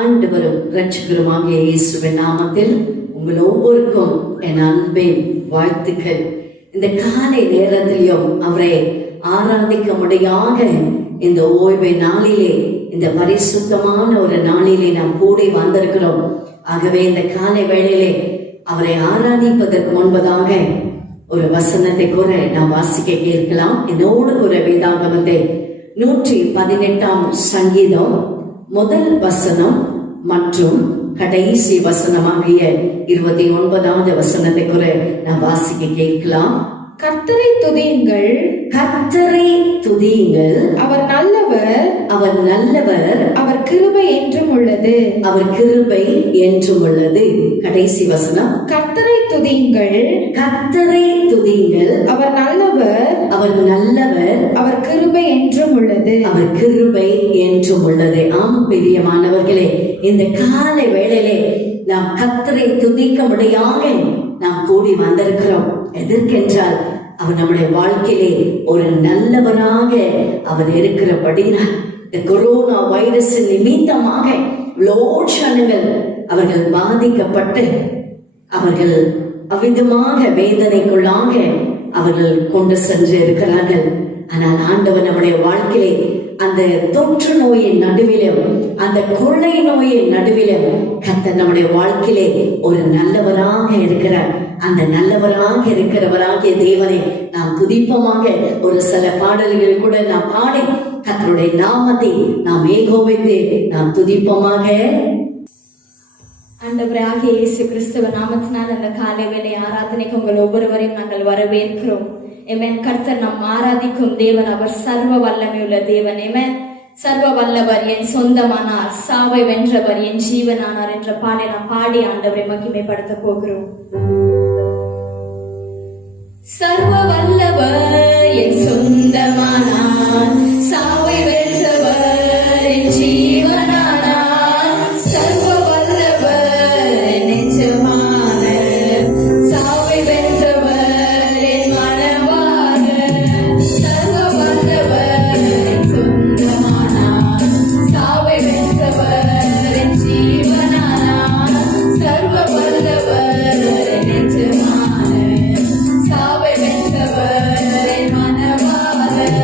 ஆண்டவரும் இரட்சகருமாகிய இயேசுவின் நாமத்தில் உங்கள் ஒவ்வொருக்கும் என் அன்பின் வாழ்த்துக்கள். இந்த காலை நேரத்திலும் அவரை ஆராதிக்க முடியாத இந்த ஓய்வு நாளிலே, இந்த பரிசுத்தமான ஒரு நாளிலே நாம் கூடி வந்திருக்கிறோம். ஆகவே இந்த காலை வேளையிலே அவரை ஆராதிப்பதற்கு முன்பதாக ஒரு வசனத்தை கூட நாம் வாசிக்க கேட்கலாம். என்னோடு கூட வேதாகமத்தை 118 சங்கீதம் முதல் வசனம் மற்றும் கடைசி வசனமாகிய 29வது வசனத்தை கூட நாம் வாசிக்க கேட்கலாம். கர்த்தரை துதியுங்கள், கர்த்தரை துதியுங்கள், அவர் நல்லவர், அவர் நல்லவர், அவர் கிருபை என்றும் உள்ளது, அவர் கிருபை என்றும் உள்ளது. கடைசி வசனம், கர்த்தரை துதியுங்கள், கர்த்தரை துதியுங்கள், அவர் நல்லவர், அவர் நல்லவர், அவர் கிருபை என்றும் உள்ளது, அவர் கிருபை என்றும் உள்ளது. ஆம் பிரியமானவர்களே, இந்த காலை வேளையிலே நாம் கர்த்தரை துதிக்க முடியாத நாம் கூடி வந்திருக்கிறோம். எதற்கென்றால் அவர் நம்முடைய வாழ்க்கையிலே ஒரு நல்லவராக அவர் இருக்கிறபடினால், இந்த கொரோனா வைரஸ் நிமித்தமாக லோட்சணங்கள் அவர்கள் பாதிக்கப்பட்டு அவர்கள் அவ்விதமாக வேதனைக்குள்ளாக அவர்கள் கொண்டு சென்று இருக்கிறார்கள். ஆனால் ஆண்டவர் நம்முடைய வாழ்க்கையிலே அந்த தொற்று நோயின் நடுவிலும் அந்த கொள்ளை நோயின் நடுவிலும் கர்த்தர் நம்முடைய வாழ்க்கையிலே ஒரு நல்லவராக இருக்கிறார். அந்த நல்லவராக இருக்கிறவராகிய தேவனை நாம் துதிப்பமாக ஒரு சில பாடல்கள் கூட நாம் பாடி கர்த்தருடைய நாமத்தை நாம் ஏகோபித்து நாம் துதிப்பமாக. ஆண்டவராகிய இயேசு கிறிஸ்துவ நாமத்தினால் அந்த காலை வேளை ஆராதனைக்கு உங்கள் ஒவ்வொருவரையும் நாங்கள் வரவேற்கிறோம். எமன் கர்த்தர் நாம் ஆராதிக்கும் தேவன், அவர் சர்வ வல்லமையுள்ள தேவன். எமன் சர்வ வல்லவர், என் சொந்தமானார், சாவை வென்றவர், என் ஜீவனானார் என்ற பாடலை நாம் பாடி ஆண்டவரை மகிமைப்படுத்த போகிறோம். சர்வ வல்லவர், என் சொந்தமானார், சாவை வென்றவர், என் ஜீவனானார், சர்வ வல்லவர், நெஞ்சமானார், சாவை வென்றவர், என் மனவாளர், சர்வ வல்லவர், என் சொந்தமானார், சாவை வென்றவர், என் ஜீவனானார், சர்வ வல்லவர், நெஞ்சமானார், சாவை வென்றவர், என் மனவாளர்.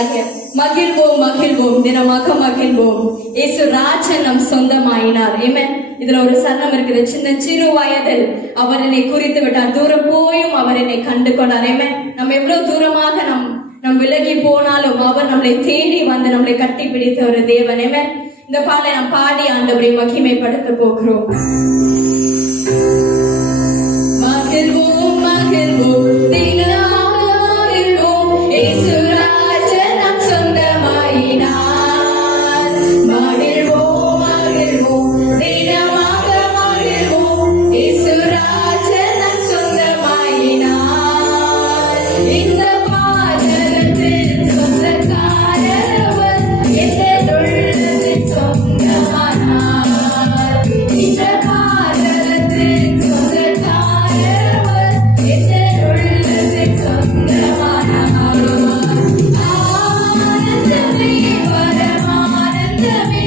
பிள்ளைகளாக மகிழ்வோம் மகிழ்வோம், தினமாக மகிழ்வோம். இயேசு ராஜன் நம் சொந்தமாயினார். ஆமென். இதுல ஒரு சரணம் இருக்குது. சிறு வயதில் அவர் என்னை குறித்து விட்டார், தூரம் போயும் அவர் என்னை கண்டு கொண்டார். ஆமென். நம்ம எவ்வளவு தூரமாக நம் விலகி போனாலும் அவர் நம்மளை தேடி வந்து நம்மளை கட்டி பிடித்த ஒரு தேவன். ஆமென். இந்த பாடலை நாம் பாடி ஆண்டவரை மகிமைப்படுத்த போகிறோம். மகிழ்வோம் மகிழ்வோம், தினமாக மகிழ்வோம், இயேசு ராஜன் நம் சொந்தமாயினார். மகிழ்வோம் மகிழ்வோம், தினமாக மகிழ்வோம், இயேசு ராஜன் நம் சொந்தமாயினார். இந்த பாதலத்தில் சொந்தக்காரர் அவர், எந்த உள்ளத்தில் சொந்தமானார். இந்த பாதலத்தில் சொந்தக்காரர் அவர், எந்த உள்ளத்தில் சொந்தமானார். ஆனந்தமே பரமானந்தமே,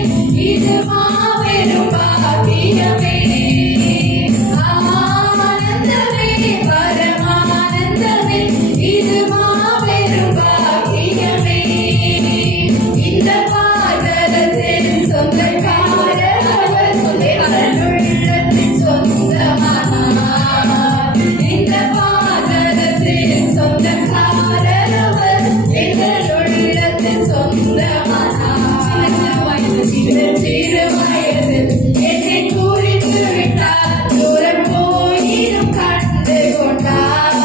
இது மாபெரும் பாக்கியமே. ஆனந்தமே பரமானந்தமே, இது மாபெரும் பாக்கியமே. இந்த பாதலத்தில் சொந்தக்காரர் அவர், உள்ளத்தில் சொந்தமானார். இந்த பாதலத்தில் சொந்தக்காரர் அவர், எங்கள் உள்ளத்தில் சொந்தமானார். சிறு வயதில் என்னை குறித்து விட்டார், தூரம் போயினும் கண்டு கொண்டார்.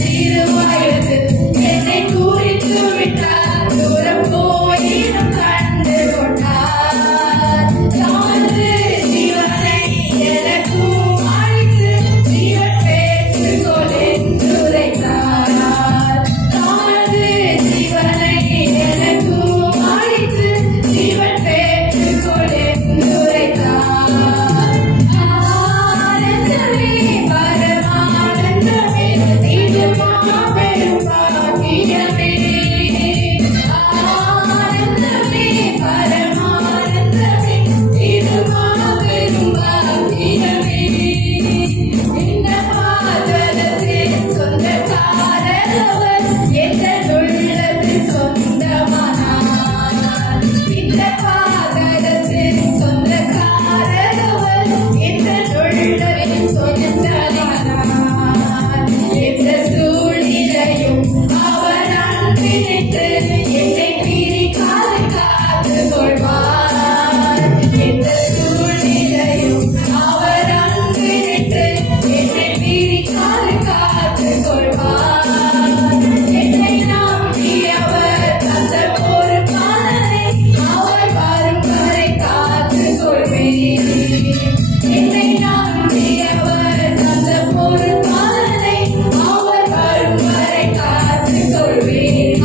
சிறு வயதில் என்னை குறித்து விட்டார், தூரம் போயினும் கண்டு கொண்டார். தமது ஜீவனை எனக்கும் அளித்து ஜீவன் பெற்றுக்கொள் என்று உரைத்தார். தமது ஜீவனை எனக்கும் அளித்து ஜீவன் பெற்றுக்கொள் என்று உரைத்தார். ஆனந்தமே பரமானந்தமே, இது மாபெரும் பாக்கியமே. ஆனந்தமே பரமானந்தமே, இது மாபெரும் பாக்கியமே. இந்த பாதலத்தில் சொந்தக்காரர் அவர், எங்கள் உள்ளத்தில் சொந்தமானார். இந்த பாதலத்தில் சொந்தக்காரர் அவர், எங்கள் உள்ளத்தில் சொந்தமானார். எந்த சூழ்நிலையும் அவர் அன்பினிட்டு என்னை பிரிக்காது காத்துக் கொள்வார். எந்த சூழ்நிலையும் அவர் அன்பினிட்டு என்னை பிரிக்காது காத்துக் கொள்வார். என்னை நம்பி அவர் தந்த ஒரு காலனை அவர் வரும் வரை காத்துக் கொள்வேன். என்னை நம்பி அவர் தந்த ஒரு காலனை அவர் வரும் வரை காத்துக் கொள்வேன்.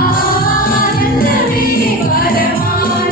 ஆனந்தமே பரமானந்தமே,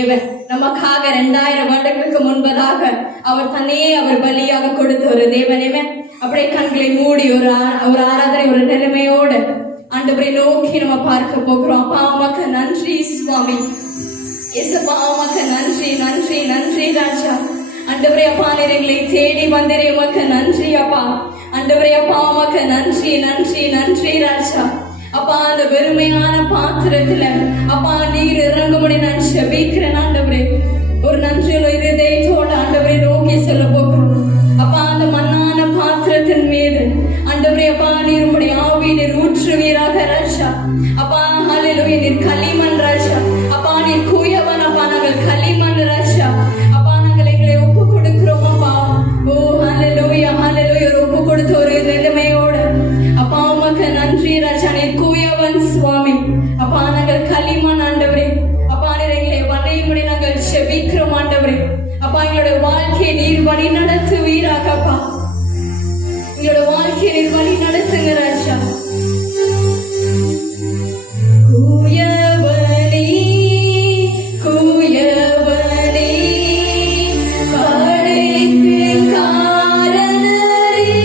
தேவன். நமக்காக 2000 வருடங்களுக்கு முன்பதாக அவர் தன்னையே அவர் பலியாக கொடுத்த ஒரு தேவன். அப்படியே கண்களை மூடி ஒரு ஆராதனை ஒரு நிலைமையோடு ஆண்டவரை நோக்கி நம்ம பார்க்க போகிறோம். அப்பா உமக்கு நன்றி சுவாமி. இயேசுப்பா உமக்கு நன்றி நன்றி நன்றி ராஜா. ஆண்டவரே அப்பா நீர் எங்களை தேடி வந்தீரே உமக்கு நன்றி அப்பா. ஆண்டவரே அப்பா உமக்கு நன்றி நன்றி நன்றி ராஜா. அப்பா அந்த வெறுமையான பாத்திரத்துல அப்பா நீர் இறங்கும்படி நான் ஜெபிக்கிறேன் ஆண்டவரே. ஒரு நன்றியுள்ள இருதயத்தோடு ஆண்டவரை நோக்கி சொல்ல போகிறோம். அப்பா அந்த மண்ணான பாத்திரத்தின் மீது ஆண்டவரே அப்பா நீர் உம்முடைய ஆவி நீர் ஊற்றுவீராக ராஜா. அப்பா ஹல்லேலூயா நீர் களிமண் ராஜா. அப்பா நீர் கூயவன் அப்பா நாங்கள் களிமண் ராஜா. அப்பா நாங்கள் எங்களை ஒப்பு கொடுக்கிறோம் அப்பா. ஓ ஹல்லேலூயா ஹல்லேலூயா ஒப்பு கொடுத்த ஒரு நிலைமையோடு அப்பா உமக்கு நன்றி ராஜா. நீர் கூயவன் சுவாமி. அப்பா நாங்கள் களிமண் ஆண்டவரே. அப்பா நீர் எங்களை வளையும்படி நாங்கள் ஜெபிக்கிறோம் ஆண்டவரே. அப்பா எங்களுடைய வாழ்க்கையை நீர் வழி நடத்துவீராக அப்பா. எங்களோட வாழ்க்கையை நீர் வழி நடத்துங்க ராஜா. கூயவனே கூயவனே படைக்கு காரணரே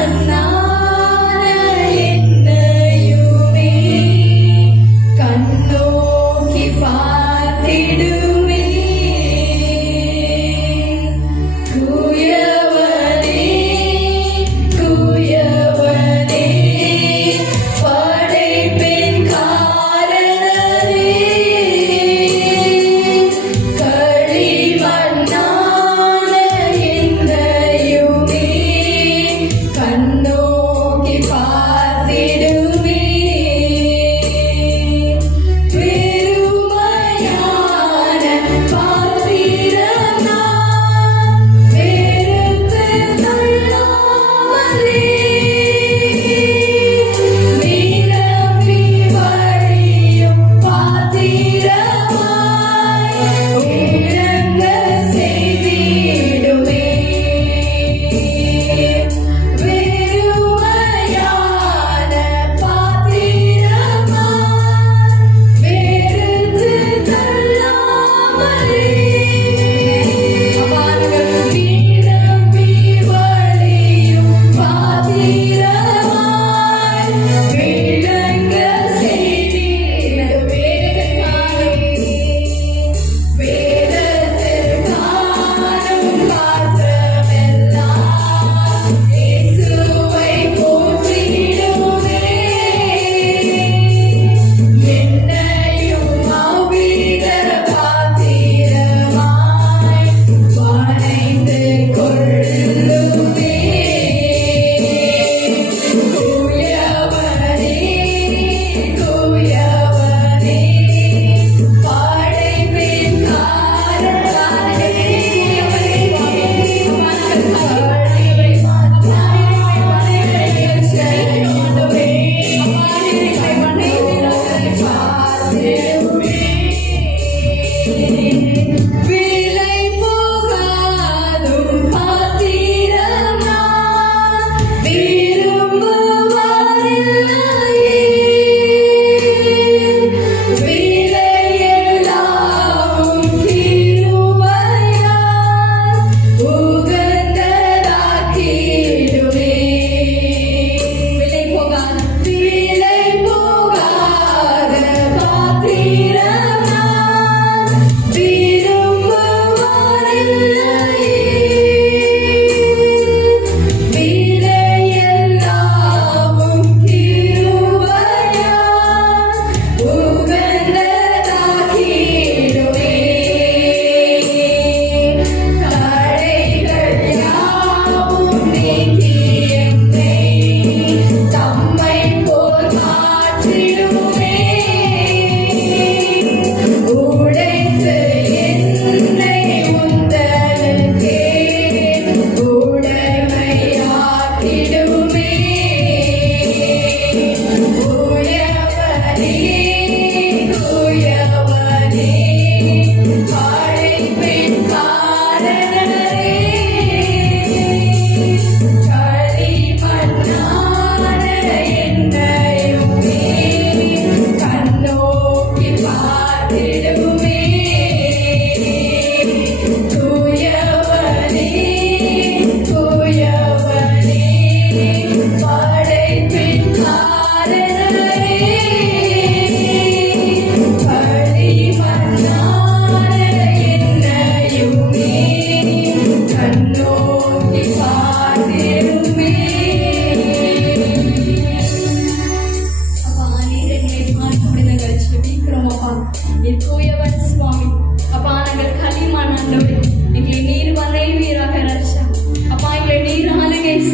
களிமண்ணான என்னையுமே கண்ணோக்கி பார்த்திடுமே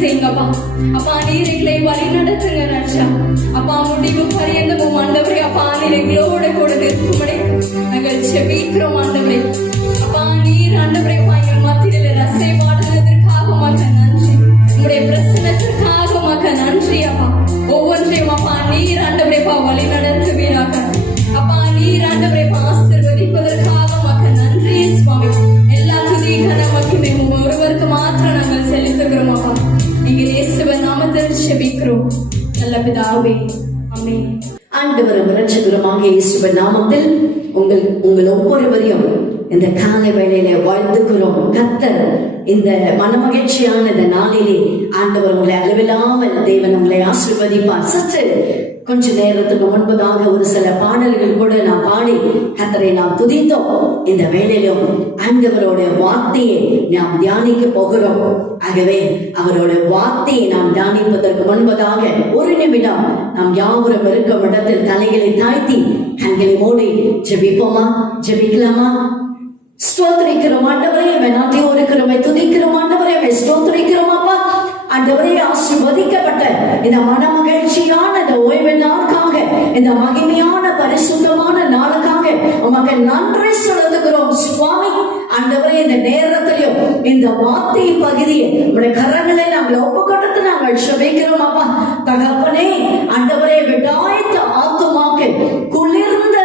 செய்யுங்கப்பா. அப்பா நீர் எங்களை வழி நடத்துங்க ராஜா. அப்பா முடிவு பரியந்தமும் ஆண்டவரே அப்பா நீர் எங்களோட கூட நிற்கும்படி நாங்கள் ஜெபிக்கிறோம் ஆண்டவரே. அப்பா நீர் ஆண்டவரே அப்பா எங்கள் மத்தியில ரசை பாடுவதற்காக மக நன்றி. உங்களுடைய பிரசனத்திற்காக மக நன்றி அப்பா. ஒவ்வொன்றையும் அப்பா நீர் ஆண்டவரே அப்பா வழி நடத்துவீராக. அப்பா நீர் ஆண்டவரே அப்பா ஆசீர்வதிப்பதற்காக மக நன்றி சுவாமி. எல்லா துதி கன மகிமை ஒருவருக்கு மாத்திரம் நாங்கள் செலுத்துகிறோம் அப்பா. நீங்க இயேசுவின் நாமத்தில் ஜெபிக்கிறோம் நல்ல பிதாவே, ஆமென். ஆண்டவரும் இரட்சகருமாக இயேசுவின் நாமத்தில் உங்கள் ஒவ்வொருவரையும் இந்த காலை வேளையிலே வாழ்த்துக்கிறோம். கர்த்தர் இந்த மனமகிழ்ச்சியான இந்த நாளிலே ஆண்டவர் உங்களை அளவில்லாமல் தேவன் உங்களை ஆசீர்வதிப்பார். சற்று கொஞ்ச நேரத்துக்கு முன்பதாக ஒரு சில பாடல்கள் கூட நாம் பாடி கர்த்தரை நாம் துதித்தோம். இந்த வேளையிலும் ஆண்டவரோட வார்த்தையை நாம் தியானிக்க போகிறோம். ஆகவே அவரோட வார்த்தையை நாம் தியானிப்பதற்கு முன்பதாக ஒரு நிமிடம் நாம் யாவரும் இருக்கும் இடத்தில் தலைகளை தாழ்த்தி கண்களை மூடி ஜெபிப்போமா? ஜெபிக்கலாமா? ஸ்தோத்திரிக்கிறோம் ஆண்டவரே, நன்றியோடு இருக்கிறோம், துதிக்கிறோம் ஆண்டவரே, ஸ்தோத்திரிக்கிறோம் அப்பா. ஆண்டவரே ஆசீர்வதிக்கப்பட்ட இந்த மனமகிழ்ச்சியான இந்த ஓய்வு நாளுக்காக, இந்த மகிமையான பரிசுத்தமான நாளுக்காக உமக்கு நன்றி செலுத்துகிறோம் சுவாமி. ஆண்டவரே இந்த நேரத்திலும் இந்த வார்த்தை பகுதியை உடைய கரங்களை நாங்கள் ஒப்புக்கொடுத்து நாங்கள் ஜெபிக்கிறோம் அப்பா. தகப்பனே ஆண்டவரே விடாய்த்த ஆத்துமாக்கு குளிர்ந்த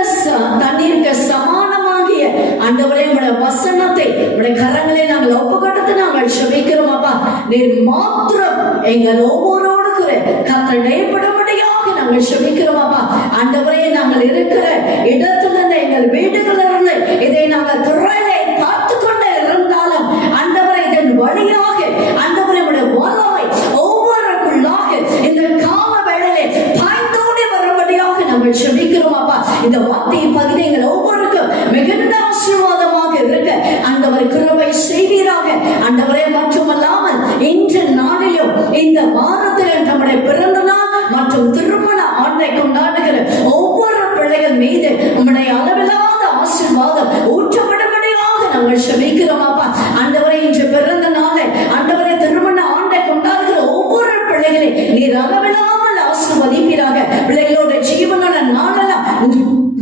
தண்ணீருக்கு சமானமாகிய ஆண்டவரே உடைய வசனத்தை உடைய கரங்களை நாங்கள் ஒப்புக்கொடுத்து நாங்கள் ஜெபிக்கிறோம் அப்பா. நீர் மாத்திரம் எங்கள் ஒவ்வொருவரோடு கத்தடையப்படும்படியாக நாங்கள் ஜெபிக்கிறோம் அப்பா. ஆண்டவரே நாங்கள் இருக்கிற இடத்திலிருந்து எங்கள் வீடுகளிலிருந்து இதை நாங்கள் துறையை பார்த்து கொண்டு இருந்தாலும் ஆண்டவரை இதன் வழியாக ஆண்டவரை வல்லமை ஒவ்வொருக்குள்ளாக இந்த கால வேளையிலே பாய்ந்தோடி வரும்படியாக நாங்கள் ஜெபிக்கிறோம் அப்பா. இந்த வார்த்தை பகுதி எங்கள் ஒவ்வொருக்கும் மிகுந்த ஆசீர்வாதமாக இருக்க ஆண்டவர் கிருபை செய்வீராக. ஆண்டவரே மட்டுமல்லாமல் இன்று நாளிலும் இந்த வாரத்திலும் நம்முடைய பிறந்த நாள் மற்றும் திருமண ஆண்டை கொண்டாடுகிற ஒவ்வொரு பிள்ளைகள் மீது நம்முடைய அளவில்லாத ஆசீர்வாதம் ஊற்றப்படும்படியாக நாங்கள் ஜெபிக்கிறோம் அப்பா. ஆண்டவரை இன்று பிறந்த நாளை ஆண்டவரை திருமண ஆண்டை கொண்டாடுகிற ஒவ்வொரு பிள்ளைகளை நீர் அளவில்லாமல் ஆசீர்வதிப்பீராக. பிள்ளைகளோட ஜீவனோட நாளெல்லாம்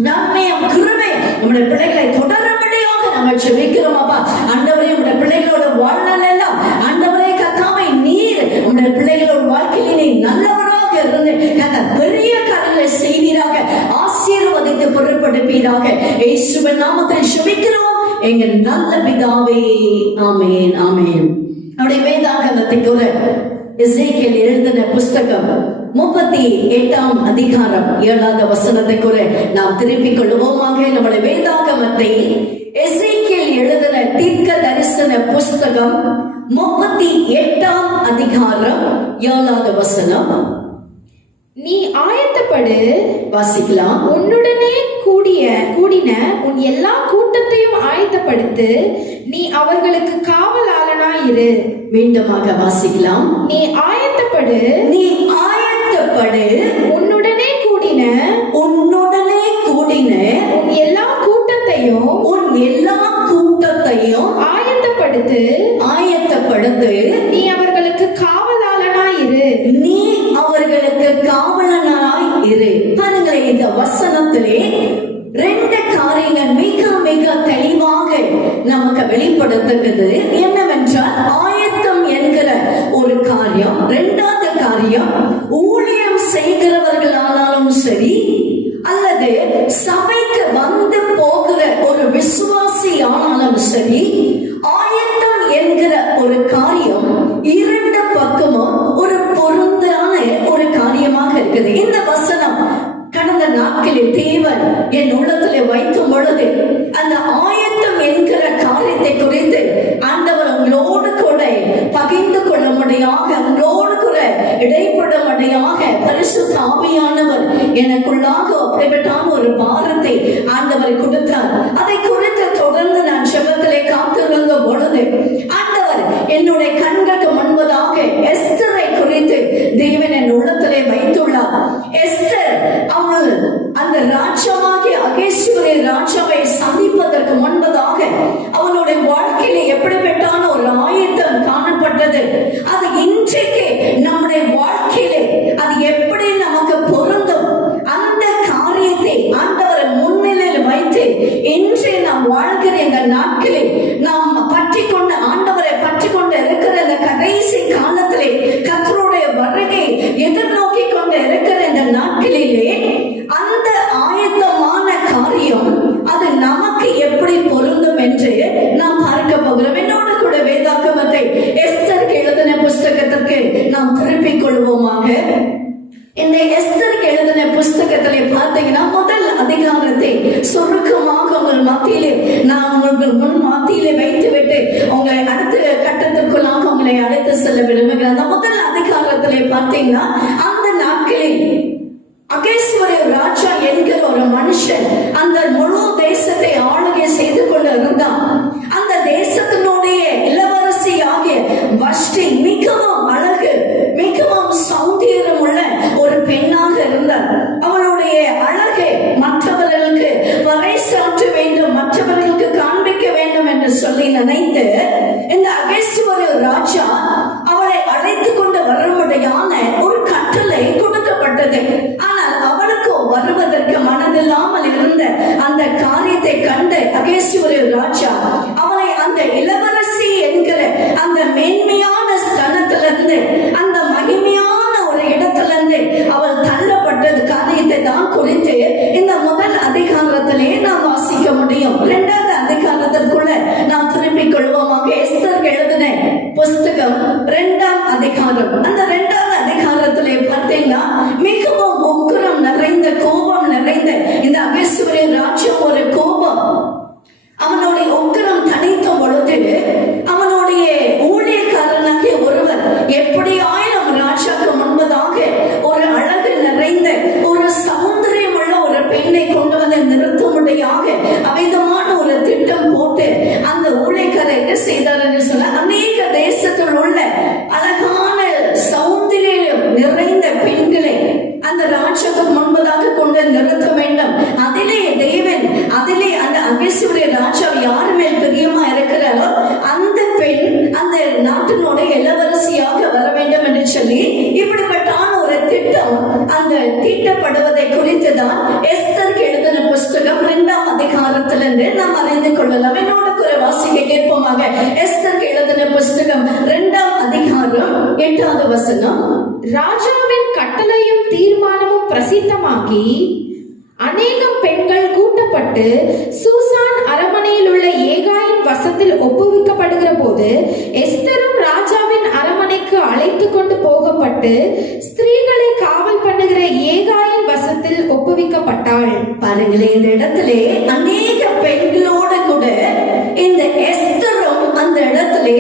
நன்மையும் கிருபையும் நம்முடைய பிள்ளைகளை தொடரும்படியாக நாங்கள் ஜெபிக்கிறோம் அப்பா. ஆண்டவரே உடைய பிள்ளைகளோட வாழ்நாள் எல்லாம் ஆண்டவரே கர்த்தாவே நீர் உடைய பிள்ளைகளோட வாழ்க்கையிலே நீ நல்லவராக இருந்து கர்த்தர் பெரிய காரியங்களை செய்வீராக, ஆசீர்வதித்து பொருட்படுப்பீராக. இயேசுவின் நாமத்தில் ஜெபிக்கிறோம் எங்கள் நல்ல பிதாவே, ஆமென், ஆமென். அவருடைய வேதாகமத்துக்கு ஒரு எசேக்கியேல் எழுதின புஸ்தகம் 38 அதிகாரம் 7வது வசனத்தை கூட நாம் திருப்பிக் கொள்வோமாக. நம்முடைய வேதாகமத்தை எசேக்கியேல் எழுதின தீர்க்க தரிசன புஸ்தகம் 38 அதிகாரம் 7வது வசனம். நீ ஆயத்தப்படு, வாசிக்கலாம். உன்னுடனே கூடின உன் எல்லா கூட்டத்தையும் ஆயத்தப்படுத்து, நீ அவர்களுக்கு காவலாளனாயிரு. மீண்டுமாக வாசிக்கலாம். நீ ஆயத்தப்படு, நீ ஆயத்தப்படு, உன்னுடனே கூடின உன் எல்லா கூட்டத்தையும் ஆயத்தப்படுத்து, நீ அவர்களுக்கு காவலாளனாயிரு. பாருங்களேன், இந்த வசனத்திலே 2 காரியங்கள் மிக மிக தெளிவாக நமக்கு வெளிப்படுத்துகிறது. என்னவென்றால் ஆயத்தம் என்கிற ஒரு காரியம், 2வது காரியம் ஊழியம் செய்கிறவர்களானாலும் சரி அல்லது சபைக்கு வந்து போகிற ஒரு விசுவாசி ஆனாலும் சரி, ஆயத்தம் என்கிற ஒரு காரியம் 2 பக்கமும் ஒரு பொருந்தான ஒரு காரியமாக இருக்குது. இந்த வசனம் கடந்த நாட்களில் தேவன் என் உள்ளத்திலே வைக்கும் பொழுது அந்த ஆயத்தம் என்கிற காரியத்தை குறித்து ஆண்டவர் உங்களோடு கூட பகிர்ந்து கொள்ளும்படியாக, உங்களோடு கூட இடைப்படும்படியாக பரிசுத்த ஆவியானவர் எனக்குள்ளாக அப்படிப்பட்டான ஒரு பாரத்தை ஆண்டவர் கொடுத்தார். அதை குறித்து தொடர்ந்து நான் ஜெபத்திலே காத்து உங்களை அழைத்து செல்ல விரும்புகிறேன். அந்த முதல் அதிகாரத்திலே பார்த்தீங்கன்னா, அந்த நாட்களில் அகேஸ்வர ராஜா என்கிற ஒரு மனுஷன் அந்த முழு தேசத்தை ஆளுகை செய்து கொண்டு இருந்தான். அந்த தேசத்தினுடைய இளவரசி ஆகிய வஷ்டி மிகவும் அழகு, மிகவும் சௌந்தரியம் உள்ள ஒரு பெண்ணாக இருந்தார். அவளுடைய அழகை மற்றவர்களுக்கு பறைசாற்ற வேண்டும், மற்றவர்களுக்கு காண்பிக்க வேண்டும் என்று சொல்லி நினைத்து இந்த அகேஸ்வர ராஜா அவளை அழைத்து கொண்டு வரும்படியான ஒரு கட்டளை கொடுக்கப்பட்டது. ஆனால் அவளுக்கு வருவதற்கு மனதில்லாமல் இருந்த அந்த காரியத்தை கண்டு அகேஸ்வர ராஜா அவளை அந்த இளவரசி என்கிற அந்த மேன்மையான ஸ்தலத்திலிருந்து, அந்த மகிமையான ஒரு இடத்திலிருந்து அவள் தள்ளப்பட்டது காரியத்தை தான் குறித்து இந்த முதல் அதிகாரத்திலே நாம் வாசிக்க முடியும். இரண்டாவது அதிகாரத்திற்குள்ள நாம் திரும்பிக் கொள்வோமாக. எஸ்தர் எழுதின புஸ்தகம் 2ஆம் அதிகாரம். அந்த 2ஆவது அதிகாரத்திலே பார்த்தீங்கன்னா, மிகவும் உக்கிரம் நிறைந்த, கோபம் நிறைந்த இந்த அகேஸ்வர ராஜா ஒரு கோபம். அவனுடைய உக்கிரம் தனித்த பொழுது அவனுடைய ஊழியக்காரனாகிய ஒருவர் எப்படி ஆயிரம் ராஜாக்கு முன்பதாக ஒரு அழகு நிறைந்த, ஒரு சௌந்தரியம் உள்ள ஒரு பெண்ணை கொண்டு வந்து நிறுத்தும்படியாக அவிதமான ஒரு திட்டம் போட்டு அந்த ஊழியக்காரர் என்ன செய்தார் என்று சொன்ன, அநேக தேசத்தில் உள்ள அழகான சௌந்தரியம் நிறைந்த பெண்களை அந்த ராஜாவுக்கு முன்பதாக கொண்டு நிறுத்த வேண்டும். அதிலே தேவன், அதிலே அந்த அகேஸ்வர ராஜா யார் மேல் பிரியமா இருக்கிறாரோ அந்த பெண் அந்த நாட்டினுடைய இளவரசியாக வர வேண்டும் என்று சொல்லி இப்படிப்பட்டான ஒரு திட்டம் அந்த தீட்டப்படுவதை குறித்து தான் எஸ்தர் எழுதின புஸ்தகம் 2ஆம் அதிகாரத்திலிருந்து நாம் அறிந்து கொள்ளலாம். என்னோட குறை வாசிக்க கேட்போமாக. எஸ்தர் எழுதின புஸ்தகம் 2ஆம் அதிகாரம் 8வது வசனம். ராஜாவின் கட்டளையும் தீர்மானமும் பிரசித்தமாகி அநேகம் பெண்கள் கூட்டப்பட்டு சூசான் அரமனையில் உள்ள ஏகாயின் வசத்தில் ஒப்புவிக்கப்படுகிற போது எஸ்தரும் ராஜாவின் அரமனைக்கு அழைத்து கொண்டு போகப்பட்டு ஸ்திரீகளை காவல் பண்ணுகிற ஏகாயின் வசத்தில் ஒப்புவிக்கப்பட்டாள். பாருங்களேன், இந்த இடத்திலே அநேக பெண்களோடு கூட இந்த எஸ்தரும் அந்த இடத்திலே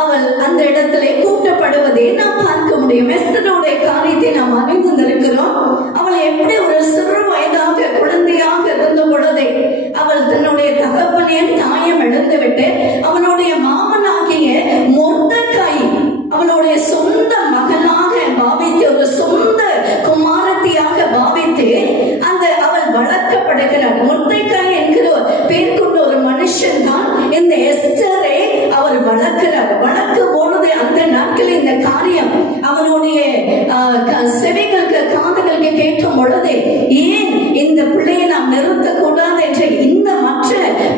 அவள் அந்த இடத்திலே கூட்டப்படுவதை நாம் பார்க்க முடியும். எஸ்தருடைய காரியத்தை நாம் அறிந்திருக்கிறோம். அவள் எப்படி ஒரு சிறு வயதாக குழந்தையாக இருந்த பொழுதே அவள் தன்னுடைய தகப்பனையும் தாயம் இழந்துவிட்டு அவனுடைய மாமனாகிய மொர்தெகாய் அவளுடைய சொந்த மகனாக பாவித்து, ஒரு சொந்த குமாரத்தியாக பாவித்து அந்த அவள் வளர்க்கப்படுகிறார். மொர்தெகாய் என்கிற பேர் கொண்ட ஒரு மனுஷன் தான் இந்த எஸ்தரை அவர் வளர்க்கிறார். வளர்க்கும் பொழுது அந்த நாட்களில் இந்த காரியம் அவனுடைய செவிகளுக்கு, காதுகளுக்கு கேட்கும் பொழுது, ஏன் இந்த பிள்ளையை நாம் நிறுத்த கூடாது என்று இந்த மற்ற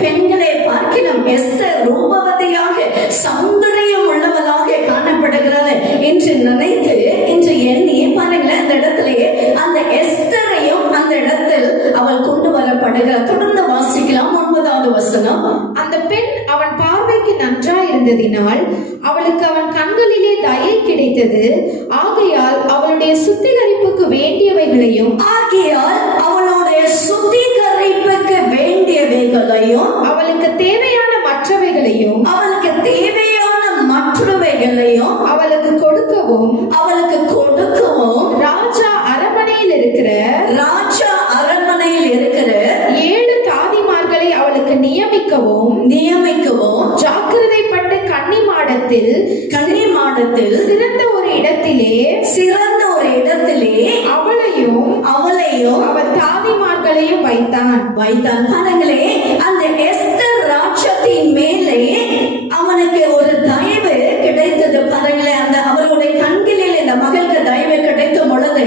பெண்களை பார்க்கிலும் எஸ்தர் ரூபவதியாக சௌந்தரியம் உள்ளவளாக காணப்படுகிறாள் என்று நினைத்து இன்று எண்ணி பாருங்களேன், அந்த இடத்திலேயே அந்த எஸ்தரையும் அந்த இடத்தில் அவள் கொண்டு வரப்படுகிறார். தொடர்ந்து வாசிக்கலாம் 9வது வசனம். அந்த பெண் அவன் பார்வைக்கு நன்றாயிருந்ததினால் அவளுக்கு அவன் கண்களிலே தயை கிடைத்தது. ஆகையால் அவளுடைய சுத்திகரிப்புக்கு வேண்டியவைகளையும் அவளுக்கு தேவையான மற்றவைகளையும் அவளுக்கு கொடுக்கவும் ராஜா அரண்மனையில் இருக்கிற 7 தாதிமார்களை அவளுக்கு நியமிக்கவும் ஜாக்கிரதைப்பட்டு கன்னி மாடத்தில் சிறந்த ஒரு இடத்திலே அவளையும் அவள் தாதிமார்களையும் வைத்தான். பாருங்களே, அந்த எஸ்தர் ராஜ்யத்தின் மேலே அவனுக்கு ஒரு தயவு கிடைத்தது. பாருங்களே, அந்த அவளுடைய கண்களில் இந்த மகளுக்கு தயவு கிடைத்த பொழுது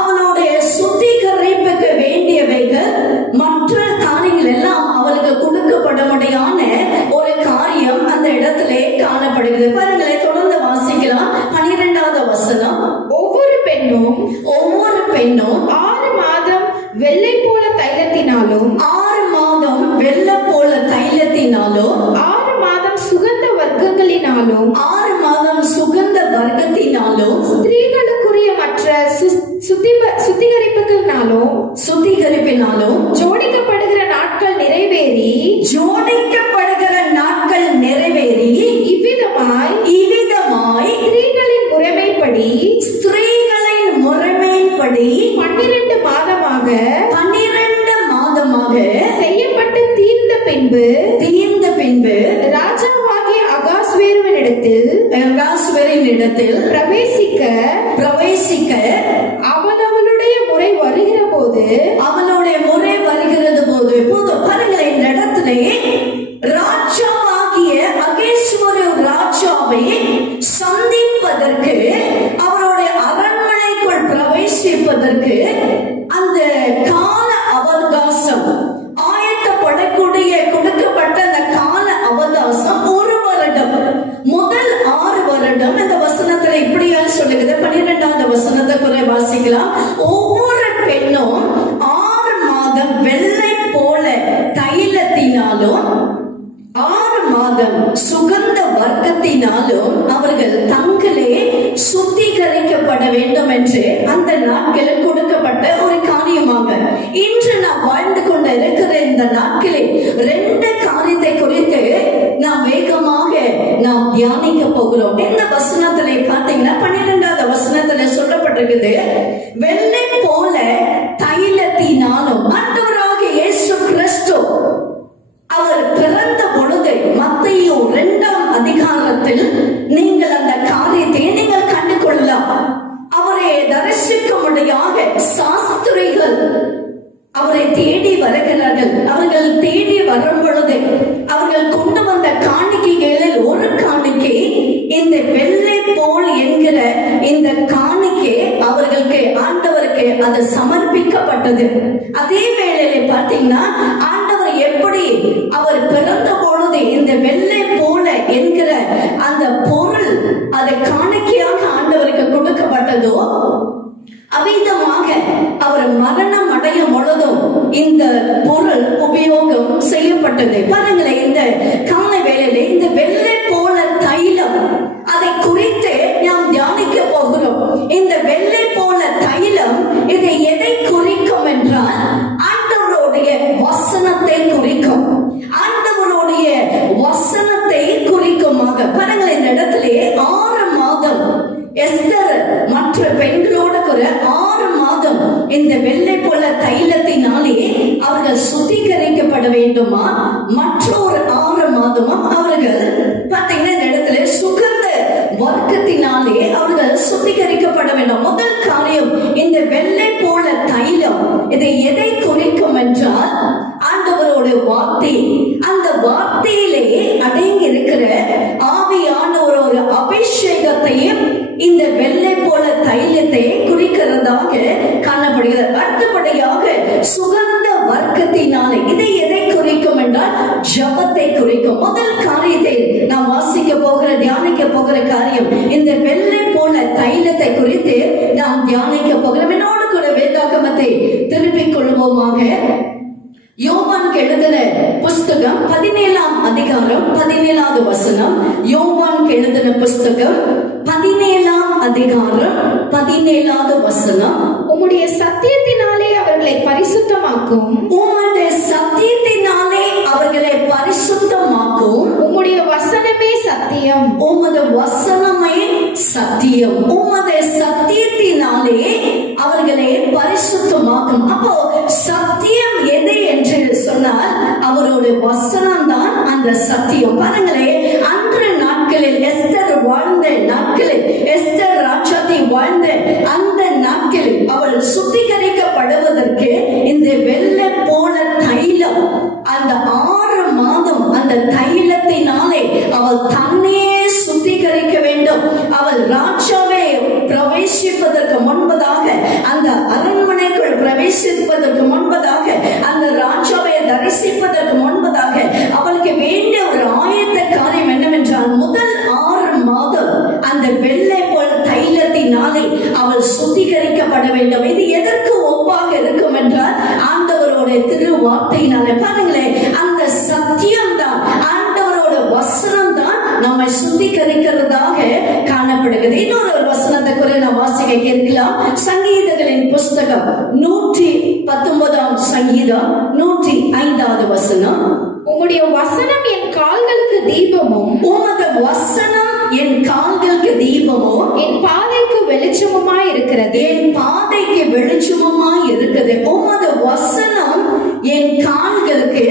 அவளுடைய சுத்திகரிப்புக்கு வேண்டியவைகள் மற்ற காரியங்கள் எல்லாம் அவளுக்கு கொடுக்கப்பட முடியான ஒரு காரியம் அந்த இடத்திலே காணப்படுகிறது. பாருங்களே, தொடர்ந்து வாசிக்கலாம் 12வது வசனம். ஒவ்வொரு பெண்ணும் 6 மாதம் வெள்ளை போல தைலத்தினாலும் 6 மாதம் சுகந்த வர்க்கங்களினாலும் 6 மாதம் சுகந்த வர்க்கத்தினாலும் ஸ்திரீகளுக்குரிய மற்ற சுத்திகரிப்பினாலும் ஜோடிக்கப்படுகிற நாட்கள் நிறைவேறி இவ்விதமாய் கர்த்தரின் இடத்தில் பிரவேசிக்க அவளுடைய முறை வருகிற போது அவனுடைய முறை வருகிறது போது பாருங்களேன், இந்த இடத்துல ராஜாவாகிய அகேஸ்வர ராஜாவை சந்திப்பதற்கு, அவருடைய அரண்மனைக்குள் பிரவேசிப்பதற்கு அந்த கால அவகாசம் ஆயத்தப்படக்கூடிய கொடுக்கப்பட்ட அந்த கால அவகாசம் 1 வருடம். முதல் 6 வருடம் இந்த வசனத்துல இப்படியா சொல்லுகிறது. 12வது வசனத்தை குறை வாசிக்கலாம். ஒவ்வொரு பெண்ணும் 6 மாதம் வெள்ளை போல தைலத்தினாலும் 6 மாதம் சுகந்த வர்க்கத்தினாலும் அவர்கள் தங்களே சுத்திகரிக்கப்பட வேண்டும் என்று அந்த நாட்களில் கொடுக்கப்பட்ட ஒரு காரியமாக இன்று நாம் வாழ்ந்து கொண்டு இருக்கிற இந்த நாட்களில் 2 காரியத்தை குறித்து நாம் வேகமாக நாம் தியானிக்க போகிறோம். இந்த வசனத்திலே பார்த்தீங்கன்னா 12வது வசனத்திலே சொல்லப்பட்டிருக்குது, வெள்ளை போல தைலத்தினாலும். ஆண்டவராகிய இயேசு கிறிஸ்து அவர் பிறந்த பொழுது மத்தேயு 2ஆம் அதிகாரத்தில் நீங்கள் அந்த காரியத்தை நீங்கள் கண்டு கொள்ளலாம். அவரை தரிசிக்கும்படியாக சாஸ்திரிகள் அவரை தேடி வருகிறார்கள். அவர்கள் தேடி வரும் பொழுது அவர்கள் கொண்டு வந்த காணிக்கைகளில் ஒரு காணிக்கை இந்த வெள்ளை போல் என்கிற இந்த காணிக்கை அவர்களுக்கு ஆண்டவருக்கு அது சமர்ப்பிக்கப்பட்டது. அதே வேளையில பார்த்தீங்கன்னா ஆண்டவர் எப்படி அவர் பிறந்த பொழுது இந்த வெள்ளை போல என்கிற அந்த பொருள் அதை காணிக்கையாக ஆண்டவருக்கு கொடுக்கப்பட்டதோ, அவ்விதமாக அவர் மரணம் அடையும் பொழுதும் இந்த பொருள் உபயோகம் செய்யப்பட்டது. பாருங்களேன், இந்த காலை வேளையில இந்த வெள்ளை போல தைலம் அதை குறித்து நாம் தியானிக்க போகிறோம். இந்த வெள்ளை போல தைலம் இது எதை குறிக்கும் என்றால் ஆண்டவருடைய வசனத்தை குறிக்கும். ஆண்டவருடைய வசனத்தை குறிக்குமாக. பாருங்கள், இந்த இடத்திலே 6 மாதம் எஸ்தர் மற்ற பெண்களோட கூட 6 மாதம் இந்த வெள்ளை போல தைலத்தினாலே அவர்கள் சுத்திகரிக்கப்பட வேண்டுமா, மற்றொரு 6 மாதமும் அவர்கள் பார்த்தீங்கன்னா இந்த இடத்துல சுகந்த வர்க்கத்தினாலே அவர்கள் சுத்திகரிக்கப்பட வேண்டும். முதல் காரியம், இந்த வெள்ளை போல தைலம் இதை எதை குறிக்கும் என்றால் ஆண்டவரோட வார்த்தை. அந்த வார்த்தையிலே அடங்கி இருக்கிற ஆவியான ஒரு அபிஷேகத்தையும் இந்த வெள்ளை போல தைலத்தை குறிக்கிறதாக காணப்படுகிறது. அடுத்தபடியாக சுகந்த வர்க்கத்தினாலே இதை எதை குறிக்கும் என்றால் ஜபத்தை குறிக்கும். முதல் காரியத்தை நாம் வாசிக்க போகிற தியானிக்க போகிற காரியம் இந்த வெள்ளை போல தைலத்தை குறித்து நாம் தியானிக்க போகிறோம். என்னோடு கூட வேதாகமத்தை திருப்பிக் கொள்வோமாக. யோவான் எழுதின புஸ்தகம் 17ஆம் அதிகாரம் 17வது வசனம். யோவான் எழுதின புஸ்தகம் 17ஆம் அதிகாரம் 17வது வசனம். உம்முடைய சத்தியத்தினாலே அவர்களை பரிசுத்தமாக்கும். உம்முடைய சத்தியத்தினாலே அவர்களை பரிசுத்தமாக்கும். உம்முடைய வசனமே சத்தியம். உமது வசனமே சத்தியம். உமது சத்தியத்தினாலே அவர்களை பரிசுத்தமாக்கும். அப்போ சத்தியம் எது என்று சொன்னால் அவருடைய வசனம் தான் அந்த சத்தியம். பாருங்களே, அன்று நாட்களில் எஸ்தர் வாழ்ந்த நாட்களில், எஸ்தர் ராஜாத்தி வாழ்ந்த அந்த நாட்களில் அவள் சுத்திகரிக்கப்படுவதற்கு இந்த வெள்ளை போல தைலம் அந்த 6 மாதம் அந்த தைலத்தினாலே அவள் தன்னையே சுத்திகரிக்க வேண்டும். அவள் ராஜாவை பிரவேசிப்பதற்கு முன்பதாக, அந்த அரண்மனைக்குள் பிரவேசிப்பதற்கு முன்பதாக, அந்த ராஜாவை தரிசிப்பதற்கு முன்பதாக அவளுக்கு வேண்டிய ஒரு ஆயத்த காரியம் என்னவென்றால் முதல் 6 மாதம் அந்த வெள்ளை போல் தைலத்தினாலே அவள் சுத்திகரிக்கப்பட வேண்டும். இது எதற்கு ஒப்பாக இருக்கும் என்றால் ஆண்டவரோட திரு வார்த்தையினாலே. பாருங்களேன், அந்த சத்தியம் தான், ஆண்டவரோட வசனம் தான் நம்மை சுத்திகரிக்கிறதாக காணப்படுகிறது. இன்னொரு வசனத்தை கூட நாம் வாசிக்க கேட்கலாம். சங்கீதங்களின் புஸ்தகம் 119ஆம் சங்கீதம் 105வது வசனம். உம்முடைய வசனம் என் கால்களுக்கு தீபமும். உமது வசனம் என் கால்களுக்கு தீபமும் என் பாதைக்கு வெளிச்சமுமாய் இருக்கிறது. என் பாதைக்கு வெளிச்சமுமாய் இருக்குது. உமது வசனம் என் கால்களுக்கு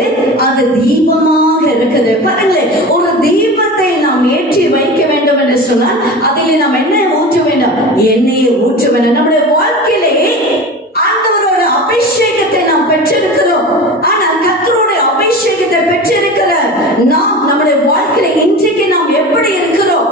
அது தீபமாக இருக்குது. பாருங்களேன், ஒரு தீபத்தை நாம் ஏற்றி வைக்க வேண்டும் என்று சொன்னால் அதில் நாம் என்ன ஊற்ற வேண்டும்? எண்ணெயை ஊற்ற வேண்டும். நம்முடைய வாழ்க்கையிலே ஆண்டவரோட அபிஷேகத்தை நாம் பெற்றிருக்கிறோம். ஆனால் கர்த்தருடைய அபிஷேகத்தை பெற்றிருக்கிற நாம் நம்முடைய வாழ்க்கையில இன்றைக்கு நாம் எப்படி இருக்கிறோம்?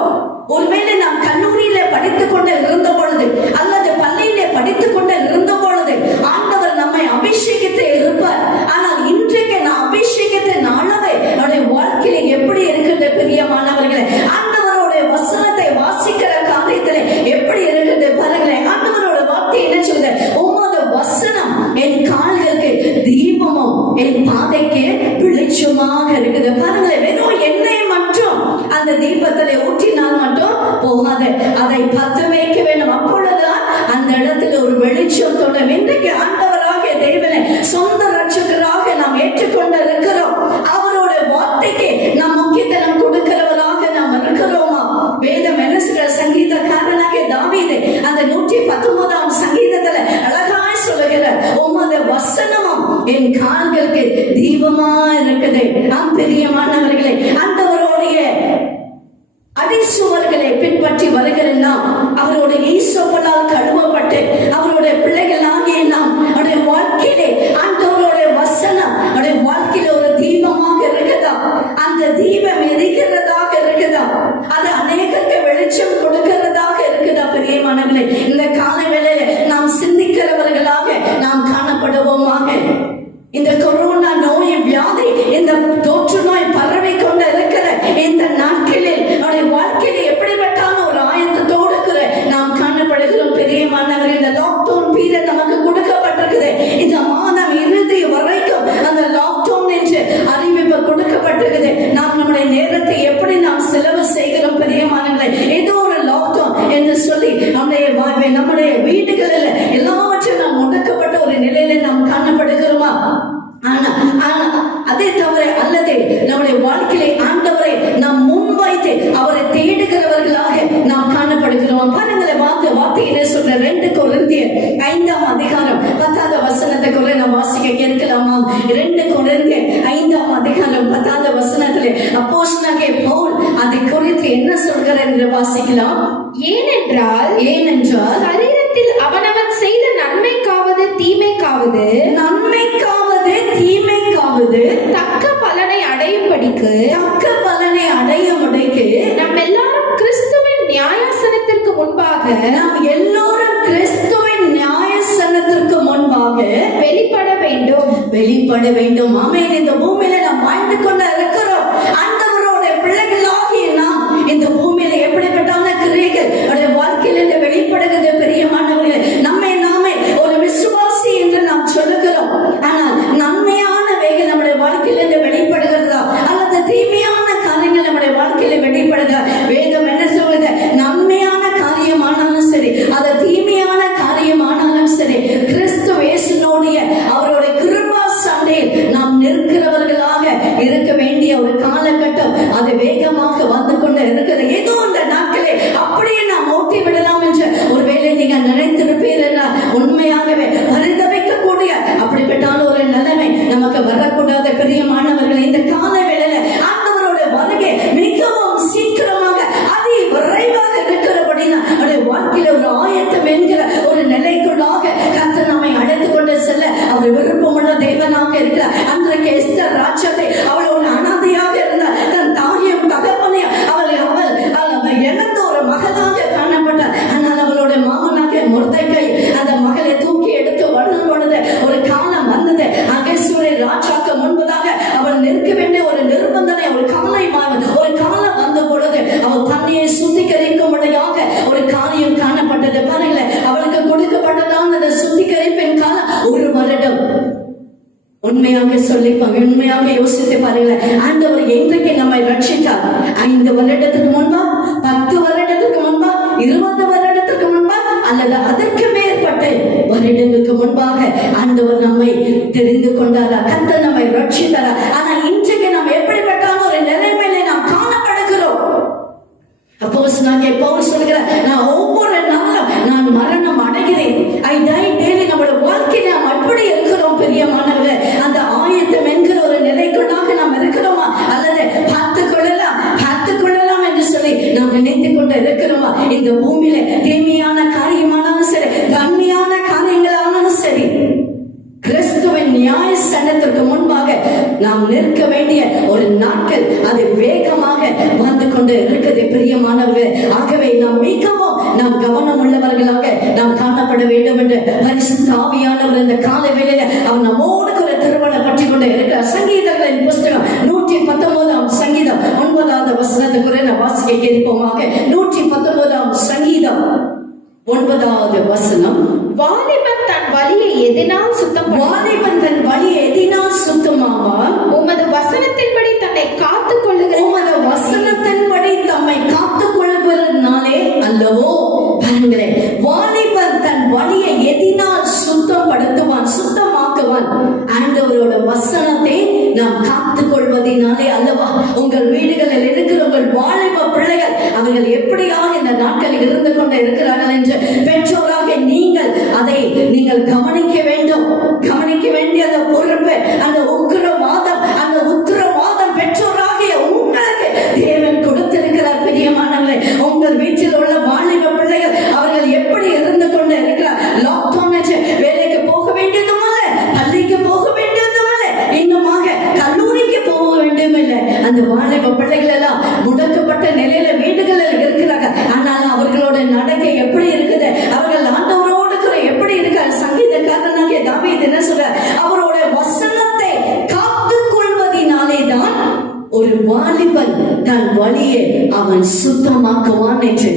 ஒருவேளை நாம் கல்லூரியில படித்துக் கொண்டு இருந்த பொழுது அல்லது பள்ளியிலே படித்துக் கொண்டு இருந்த பொழுது ஆண்டவர் நம்மை அபிஷேகத்தை இருப்பார். ஆனால் இன்றைக்கு நான் அபிஷேகத்தின் அளவை நம்முடைய வாழ்க்கையில எப்படி இருக்கிறது பிரியமானவர்களே? ஆண்டவருடைய வசனத்தை வாசிக்கிற காரியத்திலே எப்படி இருக்கிறது பாருங்களேன். ஆண்டவரோட வார்த்தை என்ன சொல்லுது? உமது வசனம் என் கால்களுக்கு தீபமும் என் பாதைக்கு வெளிச்சமாக இருக்குது. பாருங்களேன், வெறும் எண்ணெய் மட்டும் அந்த தீபத்திலே ஊற்றினால் மட்டும் போகாது, அதை பத்த வைக்க வேண்டும். அப்பொழுதுதான் அந்த இடத்துல ஒரு வெளிச்சம் தோன்றும். இன்றைக்கு ஆண்டவராகிய தேவனை சொந்த ரட்சகராக நாம் ஏற்றுக்கொண்டு இருக்கிறோம். அவரோட வார்த்தைக்கு நாம் முக்கியத்துவம் கொடுக்கிறவராக நாம் இருக்கிறோமா? வேதம் என்ன சொல்ற? சங்கீதக்காரனாகிய தாவீது அந்த 119ஆம் சங்கீதத்துல அழகாய் சொல்லுகிற உமது வசனமும் என் கால்களுக்கு தீபமா இருக்குது. நாம் பிரியமானவர்களே, ஆண்டவருடைய அடிசுவர்களை பின்பற்றி வருகிற நாம், அவருடைய ஈசோப்பலால் கழுவப்பட்டு அவருடைய பிள்ளைகள் ஆகிய நாம் அவருடைய வாழ்க்கையிலே ஆண்டவருடைய வசனம் அவருடைய வாழ்க்கையில ஒரு தீபமாக இருக்குதா? அந்த தீபம் எரிக்கிறதாக இருக்குதா? அது அநேகருக்கு வெளிச்சம் கொடுக்கிறதாக இருக்குதா? பிரியமானவர்களே, இந்த கால வேளையில நாம் சிந்திக்கிறவர்களாக நாம் காணப்படுவோமாக. இந்த கொரோனா நோய் வியாதி, இந்த தொற்று நோய் பரவி கொண்டு இருக்கிற இந்த நாட்களில் அவருடைய வாழ்க்கையில எப்படிப்பட்டான ஒரு ஆயத்தத்தோடு நாம் காணப்படுகிறோம். பிரியமானவர்கள், இந்த லாக்டவுன் பீரியட் நமக்கு கொடுக்கப்பட்டிருக்குது. இந்த மாதம் இறுதி வரைக்கும் அந்த லாக்டவுன் என்று அறிவிப்பு கொடுக்கப்பட்டிருக்குது. நாம் நம்முடைய நேரத்தை எப்படி நாம் செலவு செய்கிறோம் பிரியமானவர்களே? ஏதோ ஒரு லாக்டவுன் என்று சொல்லி நம்முடைய வீடுகளில் எல்லாவற்றையும் நாம் முடக்கப்பட்ட ஒரு நிலையில நாம் காணப்படுகிறோமா? அதே தவிர அல்லது நம்முடைய வாழ்க்கையிலே ஆண்டவரை நாம் முன்வைத்து அவரை தேடுகிறவர்களாக நாம் காணப்படுகிறோம். பாருங்களேன், வார்த்தை என்ன சொல்ற? 2 கொரிந்தியர் 5ஆம் அதிகாரம் 10ஆவது வசனத்தை கூட நாம் வாசிக்க கேட்கலாமா? 2 கொரிந்தியர் 5ஆம் அதிகாரம் 10ஆவது வசனத்திலே அப்போஸ்தலனாகிய பவுல் அதை குறித்து என்ன சொல்கிறார் என்று வாசிக்கலாம். ஏனென்றால் சரீரத்தில் அவனவன் செய்த நன்மைக்காவது தீமைக்காவது தக்க பலனை அடையும்படிக்கு நாம் எல்லாரும் கிறிஸ்துவின் நியாயாசனத்திற்கு முன்பாக வெளிப்பட வேண்டும். ஆமென். இந்த பூமியில நாம் வாழ்ந்து கொண்டு இருக்கிறோம். ஆண்டவருடைய பிள்ளைகளாகிய நாம் இந்த பூமியில எப்படிப்பட்டான கிரியைகள் அவருடைய வாழ்க்கையில வெளிப்படுகிறது பிரியமானவர்களே. நம்மை நாமே ஒரு விசுவாசி என்று நாம் சொல்லுகிறோம். ஆனால் நன்மையான வேகள் நம்முடைய வாழ்க்கையில வெளிப்படுகிறதா அல்லது தீமையான காரியங்கள் நம்முடைய வாழ்க்கையில வெளிப்படுதா? வேதம் என்ன சொல்லுது? நன்மையான காரியமானாலும் சரி, அது தீமையான காரியமானாலும் சரி, கிறிஸ்து இயேசுவோடைய அவருடைய கிருபா சண்டையில் நாம் நிற்கிறவர்களாக இருக்க வேண்டிய ஒரு காலகட்டம் அது வேகமாக வந்து கொண்டு இருக்கிறது. ஏதோ அந்த நாட்களே அப்படியே நாம் ஓட்டி விடலாம் என்று ஒருவேளை நீங்க நினைத்திருப்பீர்கள். உண்மையாகவே பரிதவிக்கக்கூடிய அப்படிப்பட்டான ஒரு நிலைமை நமக்கு வரக்கூடாத பிரியமானவர்கள். இந்த கால வேளையில ஆண்டவரோட வருகை மிகவும் சீக்கிரமாக அதி விரைவாக இருக்கிறபடினா அவருடைய வாழ்க்கையில ஒரு ஆயத்தம் என்கிற ஒரு நிலைக்குள்ளாக கர்த்தர் நம்மை அழைத்து கொண்டு செல்ல அவர் விருப்பமுள்ள தேவனாக இருக்கிறார். அன்றைக்கு எஸ்தர் ராஜ்யத்தை அவள் ஒரு அனாதையாக இருந்தார். தன் தாயும் தகப்பனையும் அவள் இழந்த ஒரு மகளாக காணப்பட்டார். ஆனால் அவளுடைய மாமனாக மொர்தெகாய் அந்த மகளை தூக்கி எடுத்து வளரும் பொழுது ஒரு காலம் வந்தது. அகஸ்வேரு ராஜாக்கு முன்பதாக அவள் நிற்க வேண்டிய ஒரு நிர்பந்தனை ஒரு காலம் வந்த பொழுது அவள் தன்னையை சுத்திகரிக்கும்படியாக ஒரு காரியம் காணப்பட்டது. பாருங்களேன், அவளுக்கு கொடுக்கப்பட்டதான அந்த சுத்திகரிப்பின் காலம் 1 வருடம். உண்மையாக உண்மையாக யோசித்து பாருங்களேன், ஆண்டவர் என்றைக்கு நம்மை ரட்சித்தார்? 5 வருடத்துக்கு முன்பா, 10 வருடத்துக்கு முன்பா, 20 வருடத்துக்கு முன்பா, அல்லது அதற்கு மேற்பட்ட வருடங்களுக்கு முன்பாக ஆண்டவர் நம்மை தெரிந்து கொண்டாரா? கர்த்தர் நம்மை ரட்சித்தாரா? ஆனா இன்றைக்கு நாம் எப்படிப்பட்டான ஒரு நிலைமையில நாம் காணப்படுகிறோம்? அப்போஸ்தலனாகிய பவுல் சொல்கிறார், நான் ஒவ்வொரு நாளும் நான் மரணம் அடைகிறேன். ஐ டை டெய்லி. நம்முடைய வாழ்க்கையில நாம் அப்படி இருக்கிறோம் பிரியமானவர்களே. அந்த ஆயத்தம் என்கிற ஒரு நிலைக்குள்ளாக நாம் இருக்கிறோமா? அல்லது பார்த்துக் கொள்ளலாம் என்று சொல்லி நாம் நினைத்துக் கொண்டு இருக்கிறோமா? இந்த பூமியில தீமையான காரியமானாலும் சரி, நன்மையான காரியங்களானாலும் சரி, கிறிஸ்துவின் நியாய சன்னத்திற்கு முன்பாக நாம் நிற்க வேண்டிய ஒரு நாட்கள் அது வேகமாக வந்து கொண்டு இருக்குது பிரியமானவர்களே. ஆகவே நாம் மிகவும் நாம் கவனம் உள்ளவர்களாக நாம் காணப்பட வேண்டும் என்று பரிசுத்த ஆவியானவர் இந்த கால வேளையில அவர் நம்மோடு கூட திருமணம் பற்றி கொண்டு இருக்கிறார். சங்கீதங்களின் புஸ்தகம் 119 சங்கீதம் 9வது வசனத்துக்குரிய நான் வாசிக்க கேட்போமாக. 119 சங்கீதம் 9வது வசனம். வாலிபன் தன் வழியை எதினால் வாலிபன் தன் வழியை எதினால் சுத்தமாவான். உமது வசனத்தின்படி தன்னை காத்துக் கொள்ளுகிற உமது வசனத்தின்படி தம்மை காத்துக் கொள்கிறதுனாலே அல்லவோ. பாருங்களேன், வாலிபன் தன் வழியை எதினால் சுத்தப்படுத்துவான், சுத்தமாக்குவான். ஆண்டவரோட வசனத்தை நாம் காத்துக் கொள்வதனாலே அல்லவா. உங்கள் வீடுகளில் இருக்கிற உங்கள் வாலிப பிள்ளைகள் அவர்கள் எப்படியாக இந்த நாட்களில் இருந்து கொண்டு இருக்கிறார்கள் என்று பெற்றோராக நீங்கள் அதை நீங்கள் கவனிக்க வேண்டும். கவனிக்க வேண்டிய அந்த பொறுப்பு, அந்த உத்தரவாதம் பெற்றோராகிய உங்களுக்கு தேவன் கொடுத்திருக்கிறார். பிரியமானவர்களே, உங்கள் வீட்டில் உள்ள வாலிப பிள்ளைகள் அவர்கள் எப்படி இருந்து கொண்டு இருக்கிறார். லாக்டவுன் வேலைக்கு போக வேண்டியதும் அல்ல, பள்ளிக்கு போக வேண்டியதும் அல்ல, இன்னுமாக கல்லூரிக்கு போக வேண்டும் இல்லை. அந்த வாலிப பிள்ளைகள் எல்லாம் முடக்கப்பட்ட நிலையில வீடுகளில் இருக்கிறார்கள். ஆனால் அவர்களோட நடக்கை எப்படி இருக்குது, அவர்கள் ஆண்டவரோடு கூட எப்படி இருக்கார். சங்கீதக்காரனாகிய தாவீது என்ன சொல்ற, அவரோட வசனத்தை காத்துக் கொள்வதினாலே தான் ஒரு வாலிபன் தன் வழியை அவன் சுத்தமாக்குவான் என்று.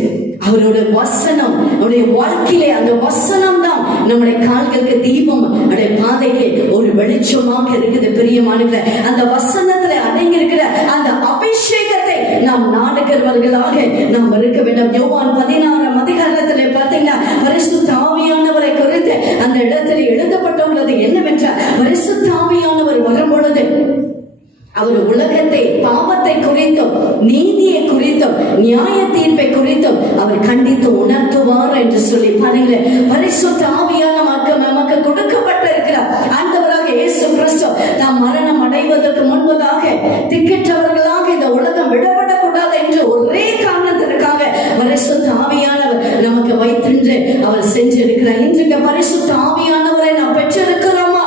அவருடைய வசனம் அவருடைய வாழ்க்கையிலே அந்த வசனம் தான் நம்முடைய கால்களுக்கு தீபம், அவருடைய பாதைக்கு ஒரு வெளிச்சமாக இருக்குது. பிரியமானவர்களே, அந்த வசனத்துல அடங்கி இருக்கிற அந்த அபிஷேகத்தை நாம் நாடுகிறவர்களாக நாம் இருக்க வேண்டும். யோவான் 16 அதிகாரத்திலே பார்த்தீங்கன்னா பரிசுத்த ஆவியானவரை குறித்து அந்த இடத்துல எழுதப்பட்டுள்ளது என்னவென்றால், பரிசுத்த ஆவியானவர் வரும் பொழுது அவர் உலகத்தை பாவத்தை குறித்தும் நீதியை குறித்தும் நியாய தீர்ப்பை குறித்தும் அவர் கண்டித்து உணர்த்துவார் என்று சொல்லி பாருங்களேன். பரிசுத்த ஆவியானவர் நமக்கு கொடுக்கப்பட்டிருக்கிறார். ஆண்டவராக இயேசு கிறிஸ்து நாம் மரணம் அடைவதற்கு முன்பதாக திக்கற்றவர்களாக இந்த உலகம் விடப்படக்கூடாது என்று ஒரே காரணத்திற்காக பரிசுத்த ஆவியானவர் நமக்கு வைத்திருந்து அவர் செஞ்சிருக்கிறார். இன்றைக்கு பரிசுத்த ஆவியானவரை நாம் பெற்றிருக்கிறோமா,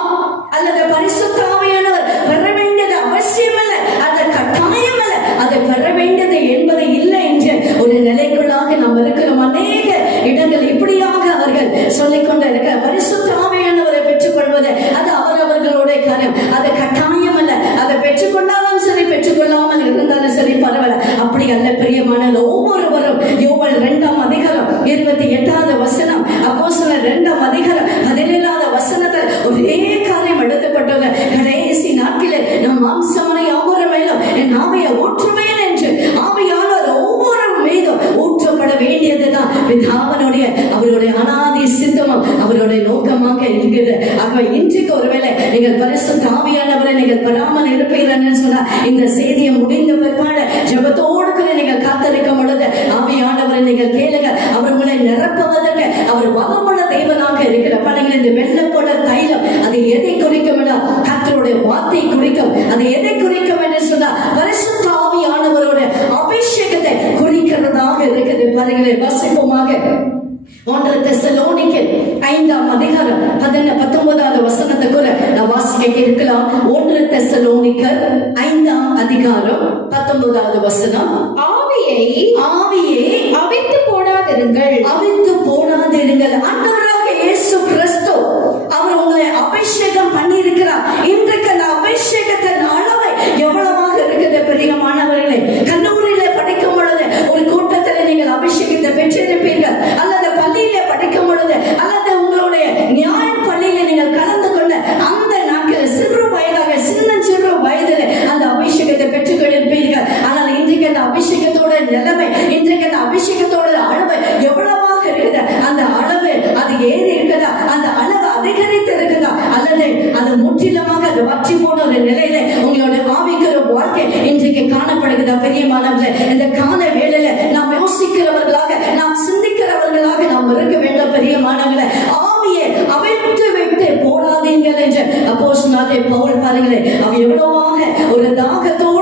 அல்லது பரிசுத்த ஆவியானவர் பெற வேண்டியது அவசியம் அல்ல, அது கட்டாயம் அல்ல, அதை பெற வேண்டியது என்பது இல்லை என்ற ஒரு நிலைக்குள்ளாக நாம் இருக்கிறோம். அநேக இடங்கள் இப்படியாக அவர்கள் சொல்லிக் கொண்டு இருக்க பரிசுத்த ஆவியானவரை பெற்றுக் கொள்வது அது அவரவர்களுடைய காரியம், அது கட்டாயம் அல்ல. அதை பெற்றுக்கொண்டாலும் சரி, பெற்றுக்கொள்ளாமல் இருந்தாலும் சரி, பரவாயில்ல. அப்படி அல்ல பிரியமான ஒவ்வொருவரும். யோவேல் 2 அதிகாரம் 28வது வசனம், அப்போஸ்தலர் 2 அதிகாரம் 17வது வசனத்தில் ஒரே காரியம் எழுதப்பட்டது. கடைசி நாட்களில் நம் மாம்சமனை ஒவ்வொரு மேலும் என் ஆவியை ஊற்றுவேன் என்று ஆவியானவர் ஒவ்வொரு மீதும் ஊற்றப்பட வேண்டியதுதான் பிதாவினுடைய அவருடைய அனாதி சித்தமும் அவருடைய நோக்கமாக இருக்குது. ஆக இன்றைக்கு ஒருவேளை நீங்கள் பரிசுத்த ஆவியானவரை நீங்கள் பெறாமல் இருப்பீர்கள் சொன்னா, இந்த செய்தியை முடிந்த பிற்பாடு ஜெபத்தோடு கூட நீங்கள் காத்திருக்க பொழுது ஆவியானவரை நீங்கள் கேளுங்க. அவர் உங்களை நிரப்புவதற்கு அவர் வளமுள்ள தெய்வனாக இருக்கிற பலங்கள். இந்த வெள்ளப்போட தைலம் அது எதை குறிக்கும்? கர்த்தருடைய வார்த்தை குறிக்கும். அது எதை குறிக்கும் என்று சொன்னா, பரிசுத்த ஆவியானவரோட அபிஷேகத்தை குறிக்கிறதாக இருக்குது. பாருங்களேன், வாசிப்போமாக. 1 தெசலோனிக்கர் 5 அதிகாரம் 19வது வசனத்துக்குள்ள நான் வாசிக்க இருக்கலாம். 1 தெசலோனிக்கர் 5 அதிகாரம் 19வது வசனம். ஆவியை அவித்து போடாதிருங்கள், ஆண்டவராக இயேசு கிறிஸ்து அவர் உங்களை அபிஷேகம் பண்ணி இருக்கிறார். இன்றைக்கு அந்த அபிஷேகத்தின் அளவு எவ்வளவாக இருக்குது பிரியமானவர்களே. கல்லூரியில படிக்கும் பொழுது ஒரு கூட்டத்தில் நீங்கள் அபிஷேகத்தை பெற்றிருப்பீர்கள், அல்லது பள்ளியில படிக்கும் பொழுது, அல்லது உங்களுடைய நியாய பள்ளியில நீங்கள் கலந்து கொண்ட அந்த நாட்களில் சிறு வயதில் அந்த அபிஷேகத்தை பெற்றுக் கொண்டிருப்பீர்கள். ஆனால் இன்றைக்கு அந்த அபிஷேகத்தோட நிலைமை, இன்றைக்கு அந்த அபிஷேகத்தோட அளவு எவ்வளவாக இருக்குது? அந்த அளவு அது ஏறி இருக்குதா? அந்த அளவு அதிகரித்து இருக்குதா? அல்லது அது முற்றிலுமாக அது வற்றி போன ஒரு நிலையில உங்களோட ஆவிக்கிற வாழ்க்கை இன்றைக்கு காணப்படுகிறதா? பெரியமானவர்களே, இந்த கால வேளையில நாம் யோசிக்கிறவர்களாக, நாம் சிந்திக்கிறவர்களாக நாம் இருக்க வேண்டும். பெரியமானவர்களே, ஆவியை அவிழ்த்து விட்டு போடாதீங்கள் என்று அப்போஸ்தலனாகிய பவுல் பாருங்களேன், அவன் எவ்வளவாக ஒரு தாகத்தோடு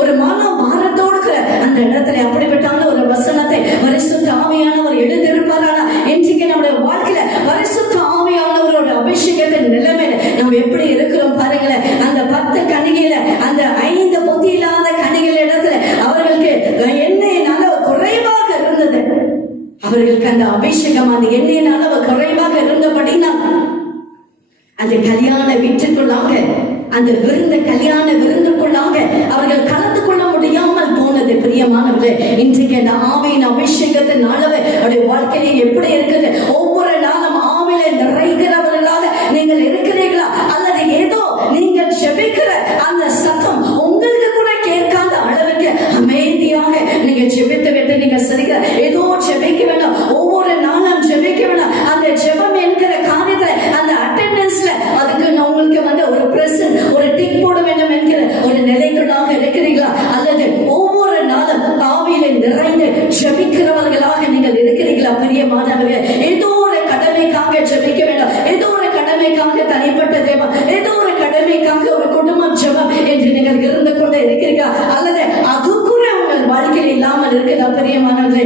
ஒரு மன பாரத்தோடு அந்த இடத்துல அப்படிப்பட்டான ஒரு வசனத்தை பரிசுத்த ஆவியானவர் அவர்களுக்கு அந்த அபிஷேகம், அந்த எண்ணெயின் அளவு குறைவாக இருந்தபடினா அந்த கல்யாண வீட்டுக்குள்ளாக, அந்த கல்யாண விருந்துக்குள்ளாக அவர்கள் கலந்து கொள்ள முடியாமல் போனது. பிரியமானவர்களே, இன்றைக்கு அந்த ஆவியின் அபிஷேகத்தின் அளவு அவருடைய வாழ்க்கையில எப்படி இருக்குது? ஒவ்வொரு நாளும் ஆவில நிறைகிறவர்களாக நீங்கள் இருக்கிறீர்களா? அல்லது ஏதோ நீங்கள் ஜெபிக்கிற அந்த சத்தம் உங்களுக்கு கூட கேட்காத அளவுக்கு அமைதியாக நீங்க ஜெபித்து விட்டு நீங்க சரிங்க ஏதோ ஜெபிக்க வேண்டாம், ஒவ்வொரு நாளும் ஜெபிக்க வேண்டாம். அந்த ஜெபம் என்கிற காரியத்தை, அந்த அட்டெண்டன்ஸ்ல அதுக்கு உங்களுக்கு ஒரு பிரசன்ட், ஒரு டிக் போட வேண்டும் என்கிற ஒரு நிலைக்குள்ளாக இருக்கிறீர்களா? அல்லது ஒவ்வொரு நாளும் ஆவியில நிறைந்து ஜெபிக்கிறவர்களாக நீங்கள் இருக்கிறீர்களா? பிரியமானவர்களே, ஏதோ ஒரு கடமைக்காக ஜெபிக்க வேண்டாம், ஏதோ ஒரு கடமைக்காக தனிப்பட்ட தேவம், ஏதோ ஒரு கடமைக்காக ஒரு குடும்பம் ஜெபம் என்று நீங்கள் இருந்து கொண்டே இருக்கிறீர்களா? அல்லது அது கூட உங்கள் வாழ்க்கையில் இல்லாமல் இருக்கிறதா? பிரியமானவர்களே,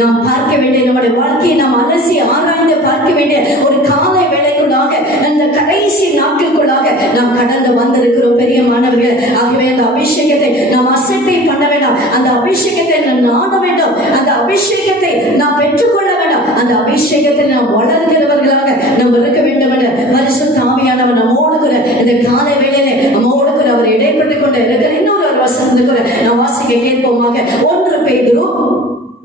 நாம் பார்க்க வேண்டிய, நம்முடைய வாழ்க்கையை நாம் அலசி ஆராய்ந்து பார்க்க வேண்டிய ஒரு காலை வேளைக்குள்ளாக, அந்த கடைசி நாட்களுக்குள்ளாக நாம் கடந்து வந்திருக்கிறோம். பிரியமானவர்களே, ஆகவே அந்த அபிஷேகத்தை நாம் அசட்டை பண்ண வேண்டாம், அந்த அபிஷேகத்தை நாம் நாட வேண்டும், அந்த அபிஷேகத்தை நாம் பெற்றுக்கொள்ள வேண்டாம், அந்த அபிஷேகத்தை நாம் வளர்கிறவர்களாக நாம் இருக்க வேண்டும் என்ற பரிசுத்த ஆவியானவர் நம்மோடு கூட இந்த காலை வேளையிலே நம்மோடு கூட அவர் இடைப்பட்டுக் கொண்டு இருக்கிற இன்னொரு வசனத்தை கூட நாம் வாசிக்க கேட்போமாக. 1 பேதுரு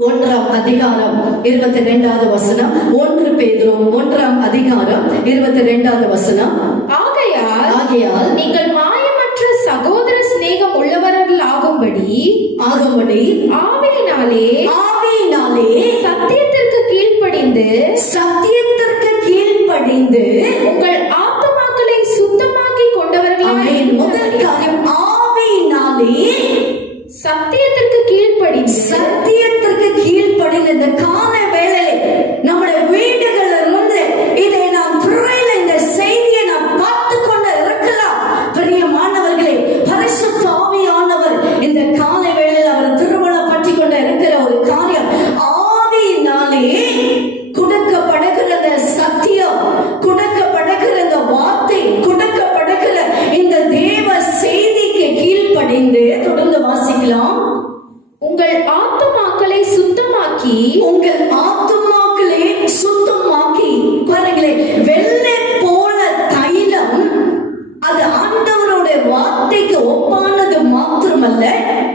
1ஆம் அதிகாரம் 22வது வசனம். 1 பேதுரு 1ஆம் அதிகாரம் 22வது வசனம். ஆகையால் நீங்கள் மாயமற்ற சகோதர சிநேகம் உள்ளவர்கள் ஆகும்படி ஆவியினாலே சத்தியத்திற்கு கீழ்ப்படிந்து உங்கள் ஆத்துமாக்களை சுத்தமாக்கி கொண்டவர்களாக. முதல் காரியம், ஆவியினாலே சத்தியத்திற்கு கீழ்ப்படிந்து இந்த கால வேளையிலே நம்முடைய வீடுகள் இருந்து இதை நாம் துறையில இந்த செய்தியை நாம் பார்த்து கொண்டு இருக்கலாம். பிரியமானவர்களே, பரிசுத்த ஆவியானவர் இந்த கால வேளையில் அவர் திருவிழா பற்றி கொண்டு இருக்கிற ஒரு காரியம், ஆவியினாலே கொடுக்கப்படுகிற இந்த சத்தியம், கொடுக்கப்படுகிற இந்த வார்த்தை, கொடுக்கப்படுகிற இந்த தேவ செய்திக்கு கீழ்ப்படிந்து, தொடர்ந்து வாசிக்கலாம். உங்கள் ஆத்துமாக்களை சுத்தமாக்கி பாருங்களேன், வெள்ளை போல தைலம் அது ஆண்டவருடைய வார்த்தைக்கு ஒப்பானது மாத்திரமல்ல,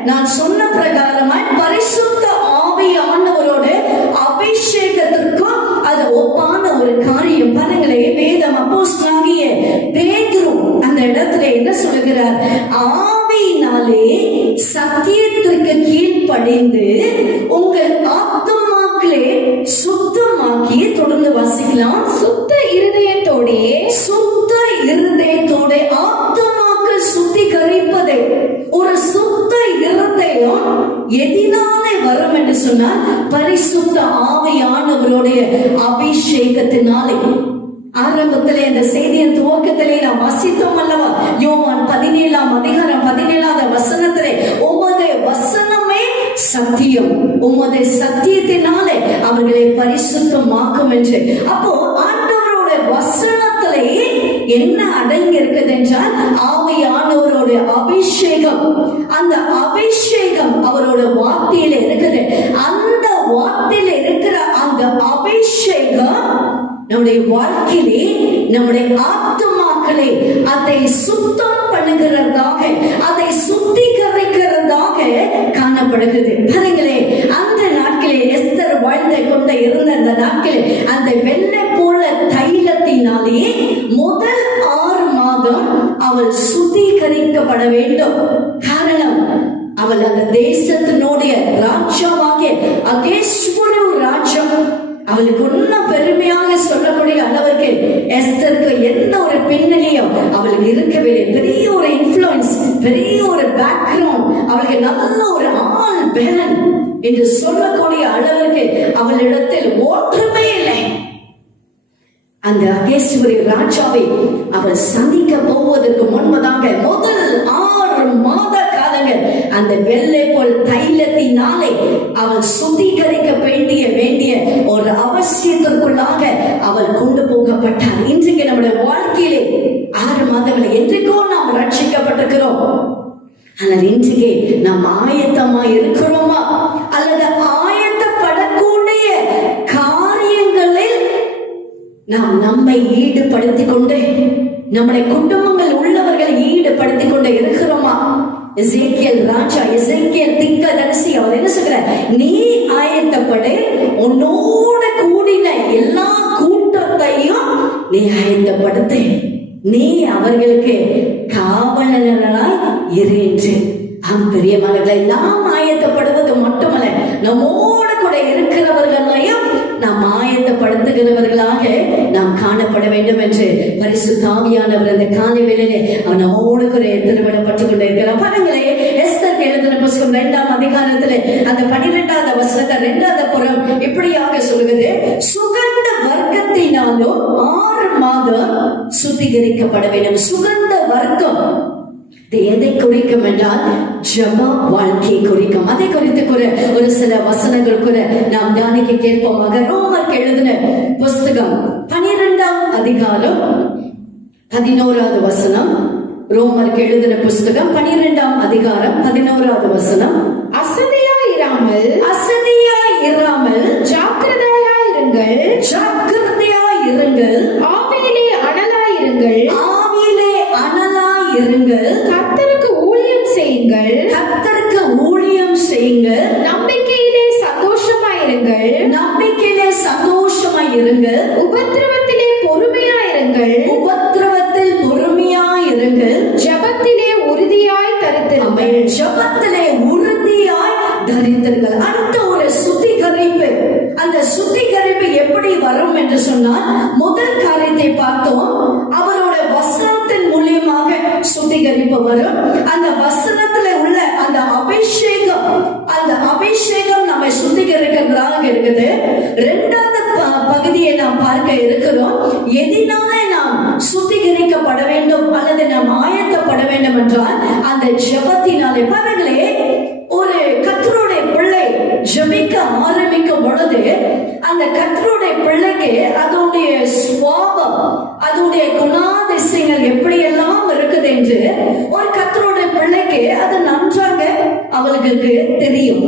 நான் சொன்ன பிரகாரமாய் பரிசுத்த ஆவியானவரோட அபிஷேகத்திற்கும் அது ஒப்பான ஒரு காரியம். பாருங்களேன், வேதம் அப்போஸ்தலனாகிய பேதுரு அந்த இடத்துல என்ன சொல்லுகிறார்? ஆவியினாலே சத்தியத்திற்கு கீழ்ப்படிந்து உங்கள் ஆத்துமாக்களே சுத்தமாக்கி, தொடர்ந்து வாசிக்கலாம். சுத்த இருதயத்தோடே ஆத்துமாக்கள் சுத்திகரிப்பதை, ஒரு சுத்த இருதயம் எதினாலே வரும் என்று சொன்னால் பரிசுத்த ஆவியானவருடைய அபிஷேகத்தினாலே. ஆரம்பத்திலே இந்த செய்தியின் துவக்கத்திலே நாம் வாசித்தோம் அல்லவா? யோவான் 17ஆம் அதிகாரம் 17வது வசனத்திலே, உமது வசனமே சத்தியம், உமது சத்தியத்தினாலே அவர்களை பரிசுத்தமாக்கும் என்று. அப்போ ஆண்டவரோட வசனத்திலே என்ன அடங்கி இருக்குது என்றால் ஆவியானவருடைய அபிஷேகம். அந்த அபிஷேகம் அவரோட வார்த்தையில இருக்குது. அந்த வார்த்தையில இருக்கிற அந்த அபிஷேகம் நம்முடைய வாழ்க்கையிலே, நம்முடைய ஆத்துமாக்களை அதை சுத்தம் பண்ணுகிறதாக, அதை சுத்திகரிக்கிறதாக காணப்படுகிறது. பாருங்களே, அந்த நாட்களே எஸ்தர் வாழ்ந்து கொண்டு இருந்த அந்த நாட்களில் அந்த வெள்ளை போல தைலத்தினாலே முதல் 6 மாதம் அவள் சுத்திகரிக்கப்பட வேண்டும். காரணம், அவள் அந்த தேசத்தினுடைய ராஜ்யமாகிய அகேஸ்வரு ராஜ்யம் அவளுக்கு இன்னும் பெருமையாக சொல்லக்கூடிய அளவுக்கு எஸ்தருக்கு எந்த ஒரு பின்னணியும் அவளுக்கு இருக்கவில்லை. பெரிய ஒரு இன்ஃப்ளூயன்ஸ், பெரிய ஒரு பேக்ரவுண்ட், அவளுக்கு நல்ல ஒரு ஆள் பலன் என்று சொல்லக்கூடிய அளவுக்கு அவளிடத்தில் ஒன்றுமே இல்லை. அந்த அகேஸ்வரி ராஜாவை அவள் சந்திக்க போவதற்கு முன்பதாக முதல் 6 மாத காலங்கள் அந்த வெள்ளை போல் தைலத்தினாலே அவள் சுத்திகரிக்க வேண்டிய ஒரு அவசியத்திற்குள்ளாக அவள் கொண்டு போகப்பட்டாள். இன்றைக்கு நம்முடைய வாழ்க்கையிலே 6 மாதங்கள் என்றைக்கோ நாம் ரட்சிக்கப்பட்டிருக்கிறோம். ஆனால் இன்றைக்கு நாம் ஆயத்தமா இருக்கிறோமா? அல்லது ஆயத்தப்படக்கூடிய நாம் நம்மை ஈடுபடுத்திக் கொண்டு நம்முடைய குடும்பங்கள் உள்ளவர்களை ஈடுபடுத்திக் கொண்டு இருக்கிறோமா? எசேக்கியேல் ராஜா, எசேக்கியேல் தீர்க்கதரிசி அவர் என்ன சொல்ற? நீ ஆயத்தப்படு, உன்னோடு கூடின எல்லா கூட்டத்தையும் நீ ஆயத்தப்படுத்து, நீ அவர்களுக்கு காவலர்களாய் இரு என்று. பிரியமானவர்களை, நாம் ஆயத்தப்படுவது மட்டுமல்ல, நம்மோடு கூட இருக்கிறவர்களையும் நாம் ஆயத்தப்படுத்துகிறவர்களாக நாம் காணப்பட வேண்டும் என்று பரிசுத்த ஆவியானவர் அந்த காலை வேளையிலே அவர் நம்மோடு கூட திருமணப்பட்டுக் கொண்டு இருக்கிறார். பாருங்களே, எஸ்தர் எழுதின புத்தகம் 2ஆம் அதிகாரத்திலே அந்த 12வது வசனத்தை 2வது புறம் இப்படியாக சொல்லுகிறது: சுகந்த வர்க்கத்தினாலும் 6 மாதம் சுத்திகரிக்கப்பட வேண்டும். சுகந்த வர்க்கம் எதை குறிக்கும் என்றால் ஜப வாழ்க்கையை குறிக்கும். அதை குறித்து கூட ஒரு சில வசனங்கள் கூட நாம் தியானிக்க கேட்போமாக. ரோமருக்கு எழுதின புஸ்தகம் 12ஆம் அதிகாரம் 11வது வசனம். ரோமருக்கு எழுதின புஸ்தகம் 12ஆம் அதிகாரம் 11வது வசனம். அசதியாயிராமல் ஜாக்கிரதையாயிருங்கள், ஆவியிலே அனலாயிருங்கள், கர்த்தருக்கு ஊழியம் செய்யுங்கள், நம்பிக்கையிலே சந்தோஷமாயிருங்கள், உபத்திரவத்தில் பொறுமையாயிருங்கள், ஜெபத்திலே உறுதியாய் தரித்திருங்கள். அடுத்த ஒரு சுத்திகரிப்பு. அந்த சுத்திகரிப்பு எப்படி வரும் என்று சொன்னால், முதல் காரியத்தை பார்த்தோம், அவரோட வசனத்தின் மூலியமாக சுத்திகரிப்பு வரும். அந்த வசனத்துல உள்ள அந்த அபிஷேகம் நம்மை சுத்திகரிக்கிறதாக இருக்குது. 2வது பகுதியை நாம் பார்க்க இருக்கிறோம். எதினாலே நாம் சுத்திகரிக்கப்பட வேண்டும் அல்லது நாம் ஆயத்தப்பட வேண்டும் என்றால் அந்த ஜெபத்தினாலே. பாருங்களே, ஒரு கர்த்தருடைய பிள்ளை ஜெபிக்க ஆரம்பிக்கும் பொழுது அந்த கர்த்தருடைய பிள்ளைக்கு அதனுடைய சுபாவம், அதனுடைய குணாதிசயங்கள் எப்படி எல்லாம் இருக்குது என்று ஒரு கர்த்தருடைய பிள்ளைக்கு அது நன்றாக அவர்களுக்கு தெரியும்.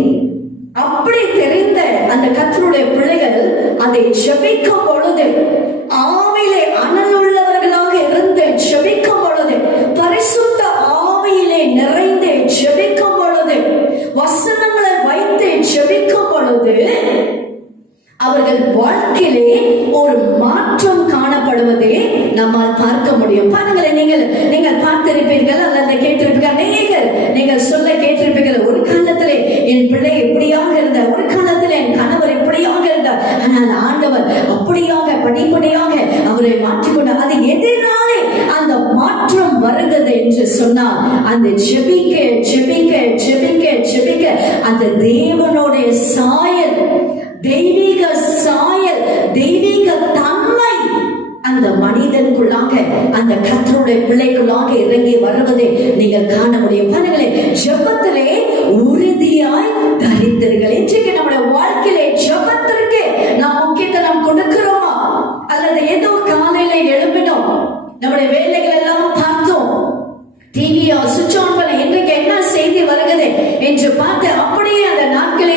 அப்படி தெரிந்த அந்த கர்த்தருடைய பிள்ளைகள் அதை ஜெபிக்கும் பொழுது, ஆவியிலே அனலுள்ளவர்களாக இருந்து ஜெபிக்கும் பொழுது, பரிசுத்த ஆவியிலே நிறைந்து ஜெபிக்கும் பொழுது, வசனங்களை வைத்து ஜெபிக்கும் பொழுது அவர்கள் வாழ்க்கையிலே ஒரு மாற்றம் காணப்படுவதை நம்மால் பார்க்க முடியும். பாருங்களேன், நீங்கள் பார்த்திருப்பீர்கள் அல்லது கேட்டிருப்பீர்கள், நீங்கள் சொல்ல கேட்டிருப்பீர்கள், ஒரு காலத்திலே என் பிள்ளை எப்படியாக இருந்தார், ஒரு காலத்தில் என் கணவர் எப்படியாக இருந்தார், ஆனால் ஆண்டவர் அப்படியாக படிப்படியாக அவரை மாற்றிக்கொண்டார். அது எதனாலே அந்த மாற்றம் வருகிறது என்று சொன்னால், அந்த ஜெபிக்க ஜெபிக்க ஜெபிக்க ஜெபிக்க அந்த தேவனுடைய சாயல், தெய்வீக சாயல், தெய்வீக தன்மை அந்த மனிதனுக்குள்ளாக, அந்த கர்த்தருடைய பிள்ளைக்குள்ளாக இறங்கி வருவதை நீங்கள் காண முடியும். பாருங்களேன், ஜெபத்திலே உறுதியாய் தரித்திருங்கள். இன்றைக்கு நம்முடைய வாழ்க்கையிலே ஜெபத்திற்கு நாம் முக்கியத்துவம் கொடுக்கிறோமா? அல்லது ஏதோ காலையில எழுப்பினோம், நம்முடைய வேலைகள் எல்லாம் பார்த்தோம், டிவியை சுவிட்ச் ஆன் பண்ண இன்றைக்கு என்ன செய்தி வருகிறது என்று பார்த்து அப்படியே அந்த நாட்களை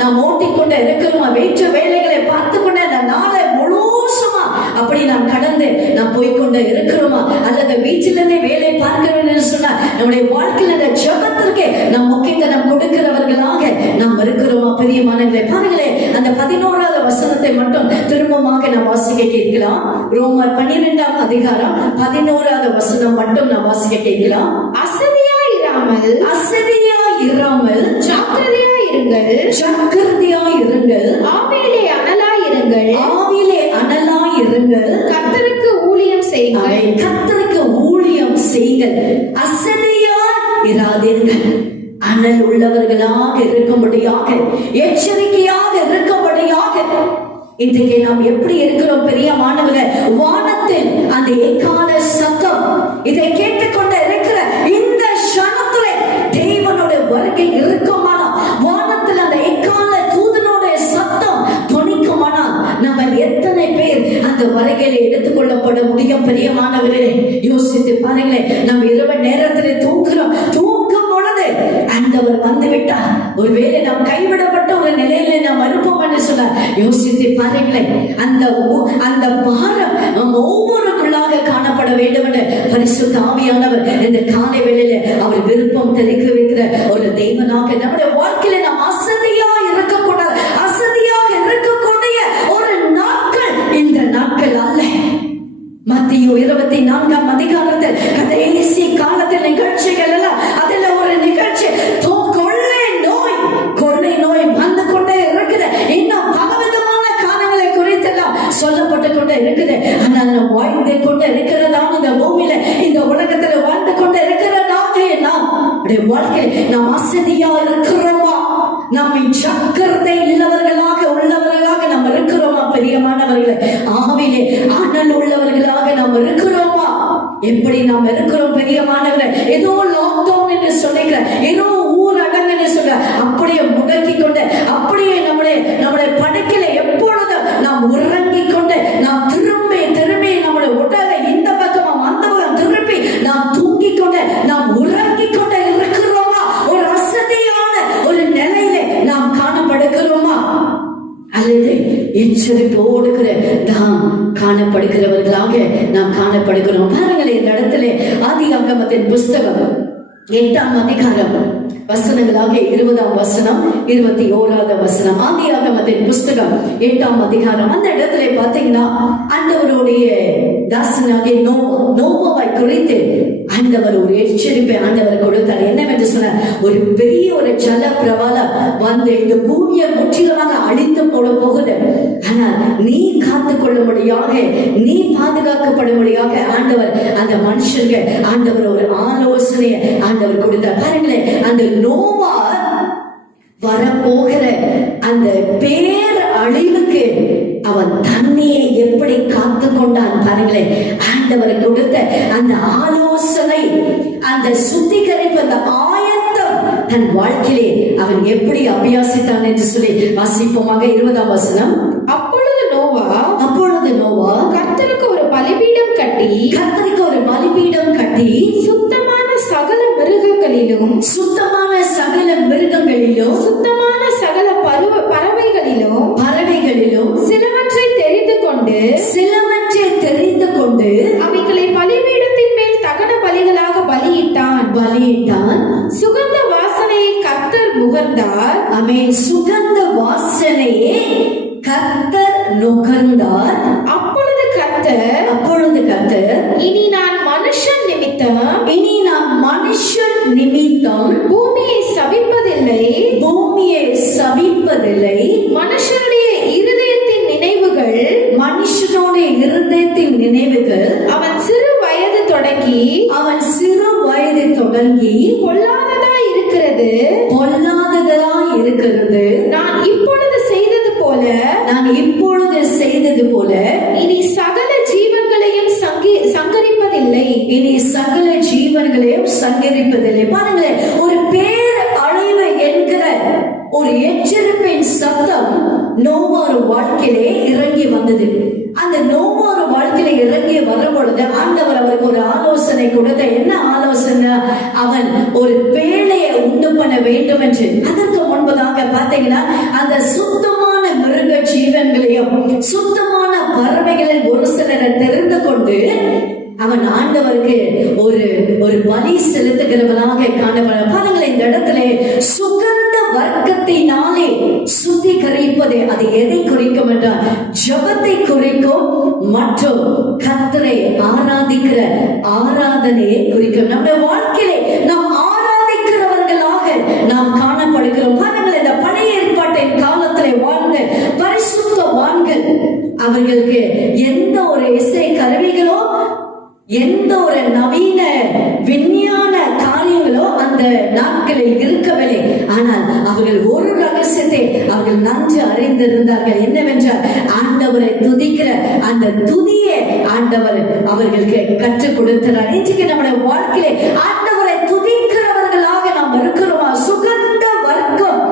நாம் ஓட்டிக்கொண்டு இருக்கிறோமா? வீட்டு வேலைகளை பார்த்து கொண்டு அந்த நாளை முழுசுமா அப்படி நாம் கடந்து நாம் போய்கொண்டு இருக்கிறோமா? அல்லது வீட்டிலிருந்தே வேலை பார்க்கிறோம் என்று சொன்னால் நம்முடைய வாழ்க்கையில் அந்த ஜெபத்திற்கு நாம் முக்கியத்துவம் கொடுக்கிறவர்களாக நாம் இருக்கிறோமா? பிரியமானவர்களே, பாருங்களேன், அந்த 11வது வசனத்தை மட்டும் திரும்பமாக நாம் வாசிக்க கேட்கலாம். ரோமர் 12ஆம் அதிகாரம் 11வது வசனம் மட்டும் நாம் வாசிக்க கேட்கலாம். அசதியாயிராமல் ஜாக்கிரதையாயிருங்கள், ஆவியிலே அனலாயிருங்கள், கர்த்தருக்கு ஊழியம் செய்யுங்கள், அசதியாய் இராதீர்கள். அனல் உள்ளவர்களாக இருக்கும்படியாக, எச்சரிக்கையாக இருக்கும்படியாக. இன்றைக்கு நாம் எப்படி இருக்கிறோம் பிரியமானவர்களே? வானத்தில் அந்த எக்கால சத்தம், இதை கேட்டுக்கொண்டு இருக்கிற இந்த க்ஷணத்திலே தேவனுடைய வருகை இருக்குமானா, வானத்தில் அந்த எக்கால தூதனுடைய சத்தம் துணிக்குமானா, நம்ம எத்தனை பேர் அந்த வருகையில எடுத்துக்கொள்ளப்பட முடியும்? பிரியமானவர்களே, யோசித்து பாருங்களேன். நம்ம இரவு நேரத்திலே தூங்குறோம், தூங்கும் பொழுது அந்த ஆண்டவர் வந்து விட்டார், ஒருவேளை நாம் கைவிடப்பட்ட ஒரு நிலையில நாம் இருப்போம் என்று சொன்னார். யோசித்து பாருங்களேன், அந்த பாரம் ஒவ்வொருக்குள்ளாக காணப்பட வேண்டும் என்று பரிசுத்த ஆவியானவர் இந்த காலை வேளையில அவர் விருப்பம் தெரிவிக்க வைக்கிற ஒரு தெய்வனாக நம்முடைய வாழ்க்கையில நாம் அசதியாக இருக்கக்கூடாது. அசதியாக இருக்கக்கூடிய ஒரு நாட்கள் இந்த நாட்கள் அல்ல. மத்தேயு 24ஆம் அதிகாரத்தில் கடைசி காலத்தில் நிகழ்ச்சிகள் எல்லாம் அதுல ஒரு நிகழ்ச்சி கொள்ளை நோய் வந்து கொண்டே இருக்குது. இன்னும் பலவிதமான காரணங்களை குறித்தெல்லாம் சொல்லப்பட்டு கொண்டே இருக்குது. ஆனால் நாம் வாழ்ந்து கொண்டு இருக்கிறதாம் இந்த பூமியில, இந்த உலகத்துல வாழ்ந்து கொண்டு இருக்கிறதாக வாழ்க்கையில் நாம் அசதியா இருக்கிறோமா? நம்மை ஜாக்கிரதை உள்ளவர்களாக நாம் இருக்கிறோமா? பெரியமானவர்களே, ஆவிலே அனல் உள்ளவர்களாக நாம் இருக்கிறோமா? எப்படி நாம் இருக்கிறோம் பெரியமானவர்களே? ஏதோ லாக்டவுன் என்று சொல்லிக்கிற, ஏதோ ஊரடங்கு என்று சொல்ற, அப்படியே முடக்கி கொண்டு, அப்படியே நம்முடைய படுக்கையில எப்பொழுதும் நாம் உறங்கிக் கொண்டு, நாம் திரும்பி நம்முடைய உடலை இந்த பக்கம் அந்த பக்கம் திருப்பி நாம் தூங்கிக் கொண்டு, நாம் உறங்கிக் கொண்டு இருக்கிறோமா? ஒரு அசதியான ஒரு நிலையில நாம் காணப்படுகிறோமா? அல்லது எச்சரிப்போடு நாம் காணப்படுகிறவர்களாக நாம் காணப்படுகிறோம்? பாருங்களேன், இந்த இடத்துல ஆதியாகமத்தின் புஸ்தகம் 8ஆம் அதிகாரம் வசனங்களாக 20ஆம் வசனம் 21ஆவது வசனம். ஆதியாகமத்தின் புஸ்தகம் 8ஆம் அதிகாரம் அந்த இடத்துல பாத்தீங்கன்னா ஆண்டவருடைய தாசனாகிய நோவாவை குறித்து ஆண்டவர் ஒரு எச்சரிப்பை ஆண்டவர் கொடுத்தார். என்னவென்று சொன்னார், ஒரு பெரிய ஒரு ஜல பிரவாலம் வந்து இந்த பூமியை முற்றிலுமாக அழித்து போட போகுது. ஆனால் நீ காத்துக்கொள்ளும்படியாக, நீ பாதுகாக்கப்படும்படியாக ஆண்டவர் அந்த மனுஷனுக்கு ஆண்டவர் ஒரு ஆலோசனையை ஆண்டவர் கொடுத்தார். பாருங்களேன், அந்த நோவா வரப்போகிற அந்த பேர் அழிவுக்கு அவன் தண்ணியை எப்படி காத்து கொண்டான் பாருங்களேன். ஆண்டவர் கொடுத்த அந்த ஆலோசனை, அந்த சுத்திகரிப்பு, அந்த ஆயத்தம் தன் வாழ்க்கையிலே அவன் எப்படி அபியாசித்தான் என்று சொல்லி வாசிப்போமாக. 20ஆம் வசனம். அப்பொழுது நோவா கர்த்தருக்கு ஒரு பலிபீடம் கட்டி சுத்தமான சகல மிருகங்களிலும் சுத்தமான சகல பறவைகளிலும் சிலவற்றை தெரிந்து கொண்டு அவைகளை பலிபீடத்தின் மேல் தகன பலிகளாக பலியிட்டான். சுகந்த வாசனையை கர்த்தர் நுகர்ந்தார். ஆமென். சுகந்த வாசனையை கர்த்தர் நுகர்ந்தார். அப்பொழுது கர்த்தர் இனி நான் மனுஷன் நிமித்தம் பூமியை சபிப்பதில்லை. மனுஷனுடைய இருதயத்தின் நினைவுகள் அவன் சிறு வயது தொடங்கி பொல்லாததாய் இருக்கிறது. நான் இப்பொழுது செய்தது போல இனி சகல ஜீவன்களையும் சங்கரிப்பதில்லை. பாருங்களேன், ஒரு பேர் அழிவு என்கிற ஒரு எச்சரிப்பின் சத்தம் நோவார் வாழ்க்கையிலே இறங்கி வந்தது. அந்த நோவார் வாழ்க்கையில இறங்கி வரும் பொழுது ஆண்டவர் அவருக்கு ஒரு ஆலோசனை கொடுத்த. என்ன ஆலோசனை? அவன் ஒரு பேழையை உண்டு பண்ண வேண்டும் என்று. அதற்கு முன்பதாக பாத்தீங்கன்னா அந்த சுத்தமான மிருக ஜீவன்களையும் சுத்தமான பறவைகளில் ஒரு சிலரை தெரிந்து கொண்டு அவன் ஆண்டவருக்கு ஒரு பலி செலுத்துகிறவனாக காணப்பட. பாருங்களேன், இந்த இடத்துல சுகந்த வர்க்கத்தினாலே சுத்திகரிப்பது அது எதை குறிக்கும் என்றால் ஜபத்தை குறிக்கும் மற்றும் கர்த்தரை ஆராதிக்கிற ஆராதனையை குறிக்கும். நம்முடைய வாழ்க்கையிலே நாம் ஆராதிக்கிறவர்களாக நாம் காணப்படுகிறோம். பாருங்கள், இந்த பழைய ஏற்பாட்டின் காலத்திலே வாழ்ந்த பரிசுத்தவான்கள் அவர்களுக்கு எந்த ஒரு இசை கருவிகளோ எந்த ஒரு நவீன விஞ்ஞான காரியங்களோ அந்த நாட்களில் இருக்கவில்லை. ஆனால் அவர்கள் ஒரு ரகசியத்தை அவர்கள் நன்கு அறிந்திருந்தார்கள். என்னவென்றால் ஆண்டவரை துதிக்கிற அந்த துதியை ஆண்டவர் அவர்களுக்கு கற்றுக் கொடுக்கிறார். இன்றைக்கு நம்முடைய வாழ்க்கையிலே ஆண்டவரை துதிக்கிறவர்களாக நாம் இருக்கிறோமா? சுகந்த வர்க்கம்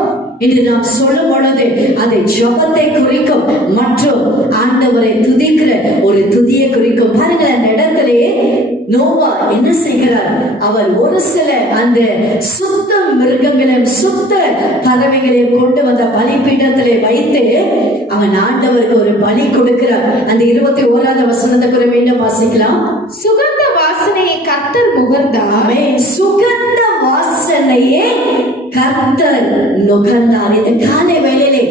என்று நாம் சொல்லும் பொழுது அதை ஜபத்தை குறிக்கும் மற்றும் ஆண்டவரை துதிக்கிற ஒரு துதியை குறிக்கும். பாருங்கள், அந்த இடத்திலே நோவா என்ன செய்கிறார்? அவர் ஒரு சில அந்த சுத்த மிருகங்களையும் சுத்த பறவைகளை கொண்டு வந்த பலிபீடத்திலே வைத்து அவன் ஆண்டவருக்கு ஒரு பலி கொடுக்கிறார். அந்த 21வது வசனத்தை கூட மீண்டும் வாசிக்கலாம். சுகந்த வாசனையை கர்த்தர் முகர்ந்தார். சுகந்த வாசனையே கர்த்தர் நுகர்ந்தார். இந்த காலை வேளையிலே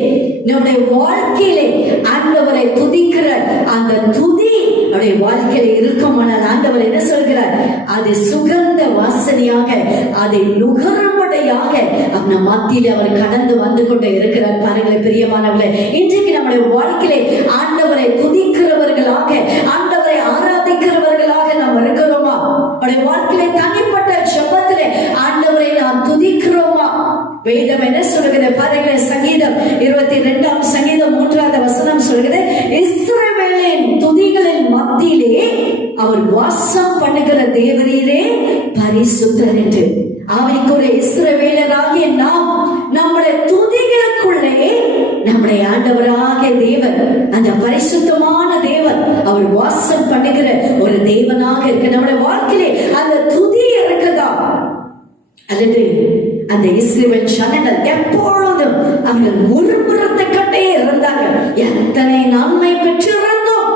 நம்முடைய வாழ்க்கையிலே ஆண்டவரை துதிக்கிற அந்த துதி அவருடைய வாழ்க்கையில இருக்குமானால் ஆண்டவர் என்ன சொல்கிறார்? அது சுகந்த வாசனையாக, அதை நுகர்வுடையாக அவன் மத்தியிலே அவர் கடந்து வந்து கொண்டே இருக்கிறார். பாருங்களே பிரியமானவர்களே, இன்றைக்கு நம்முடைய வாழ்க்கையிலே ஆண்டவரை துதிக்கிறவர்களாக, ஆண்டவரை ஆராதிக்கிறவர்களாக நாம் இருக்கிறோமா? அவருடைய வாழ்க்கையிலே தனிப்பட்ட ஜெபத்திலே ஆண்டவரை நாம் துதிக்கிறோமா? வேதம் என்ன சொல்கிறது பாருங்களேன். சங்கீதம் 22ஆம் சங்கீதம் 3வது வசனம் சொல்கிறது, இஸ்ரவேலின் துதிகளின் மத்தியிலே அவர் வாசம் பண்ணுகிற தேவரீரே பரிசுத்தர் என்று. ஆவிக்குரிய இஸ்ரவேலராகிய நாம் நம்முடைய துதிகளுக்குள்ளே நம்முடைய ஆண்டவராகிய தேவன், அந்த பரிசுத்தமான தேவன் அவர் வாசம் பண்ணுகிற ஒரு தேவனாக இருக்கு. நம்முடைய வாழ்க்கையிலே அந்த துதி இருக்குதா? அல்லது அந்த இஸ்ரவேல் ஜனங்கள் எப்பொழுதும் அவர்கள் முறுமுறுத்தை கண்டே இருந்தார்கள். எத்தனை நன்மை பெற்றிருந்தோம்,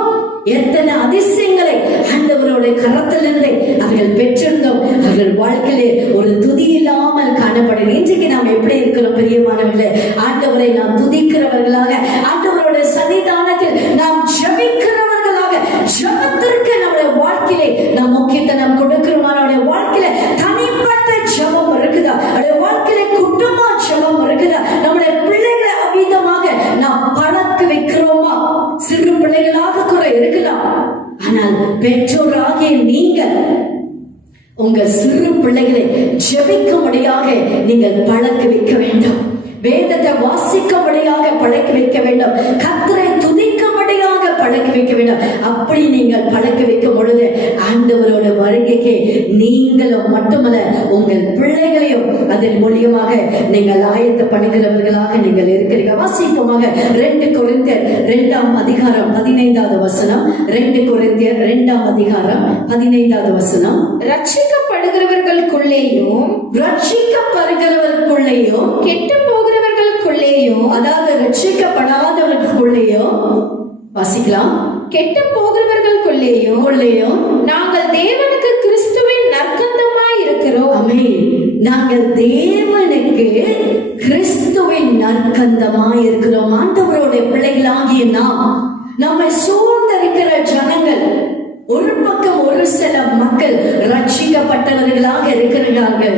எத்தனை அதிசயங்களை ஆண்டவருடைய கரத்திலிருந்து அவர்கள் பெற்றிருந்தோம். அவர்கள் வாழ்க்கையிலே ஒரு துதி இல்லாமல் காணப்படுகிறது. இன்றைக்கு நாம் எப்படி இருக்கிறோம் பிரியமானவர்களே? ஆண்டவரை நாம் துதிக்கிறவர்களாக, ஆண்டவருடைய சன்னிதானத்தில் நாம் ஜெபிக்கிறவர்களாக, ஜெபத்திற்கு நம்முடைய வாழ்க்கையிலே நாம் முக்கியத்துவம் கொடுக்கிறோம். அவருடைய வாழ்க்கையில தனிப்பட்ட ஜெபம் இருக்குதா? அவருடைய வாழ்க்கையில குடும்ப ஜெபம் இருக்குதா? நம்முடைய பிள்ளைகளை அவிதமாக நாம் பழக்க வைக்கிறோமா? சிறு பிள்ளைகளாக கூட இருக்கலாம். ஆனால் பெற்றோராகிய நீங்கள் உங்க சிறு பிள்ளைகளை ஜெபிக்கும்படியாக நீங்கள் பழக்க வைக்க வேண்டும். வேதத்தை வாசிக்கும்படியாக பழக்க வைக்க வேண்டும். கர்த்தரை துதிக்கும்படியாக பழக்க வைக்க வேண்டும். அப்படி நீங்கள் பழக்க வைக்கும் பொழுது ஆண்டவரோட வருகைக்கு நீங்களும் மட்டுமல்ல, உங்கள் பிள்ளைகளையும் அதன் மூலியமாக நீங்கள் ஆயத்த பண்ணுகிறவர்களாக நீங்கள் இருக்கிறீங்க. வாசிப்போமாக 2 கொரிந்தியர் 2ஆம் அதிகாரம் 15வது வசனம். 2 கொரிந்தியர் 2ஆம் அதிகாரம் 15வது வசனம். ரட்சிக்கப்படுகிறவர்களுக்குள்ளேயும் கெட்டு போகிறவர்களுக்குள்ளேயும், அதாவது ரட்சிக்கப்படாதவர்களுக்குள்ளேயும், வாசிக்கலாம், கெட்டு போகிறவர்களுக்குள்ளேயும் நாங்கள் தேவனுக்கு கிறிஸ்துவின் நற்கந்தமாய் இருக்கிறோம். ஆமென். நாங்கள் தேவனுக்கு கிறிஸ்துவின் நற்கந்தமாய் இருக்கிறோம். ஆண்டவருடைய பிள்ளைகளாகிய நாம், நம்மை சூழ்ந்திருக்கிற ஜனங்கள், ஒரு பக்கம் ஒரு சில மக்கள் ரட்சிக்கப்பட்டவர்களாக இருக்கிறார்கள்,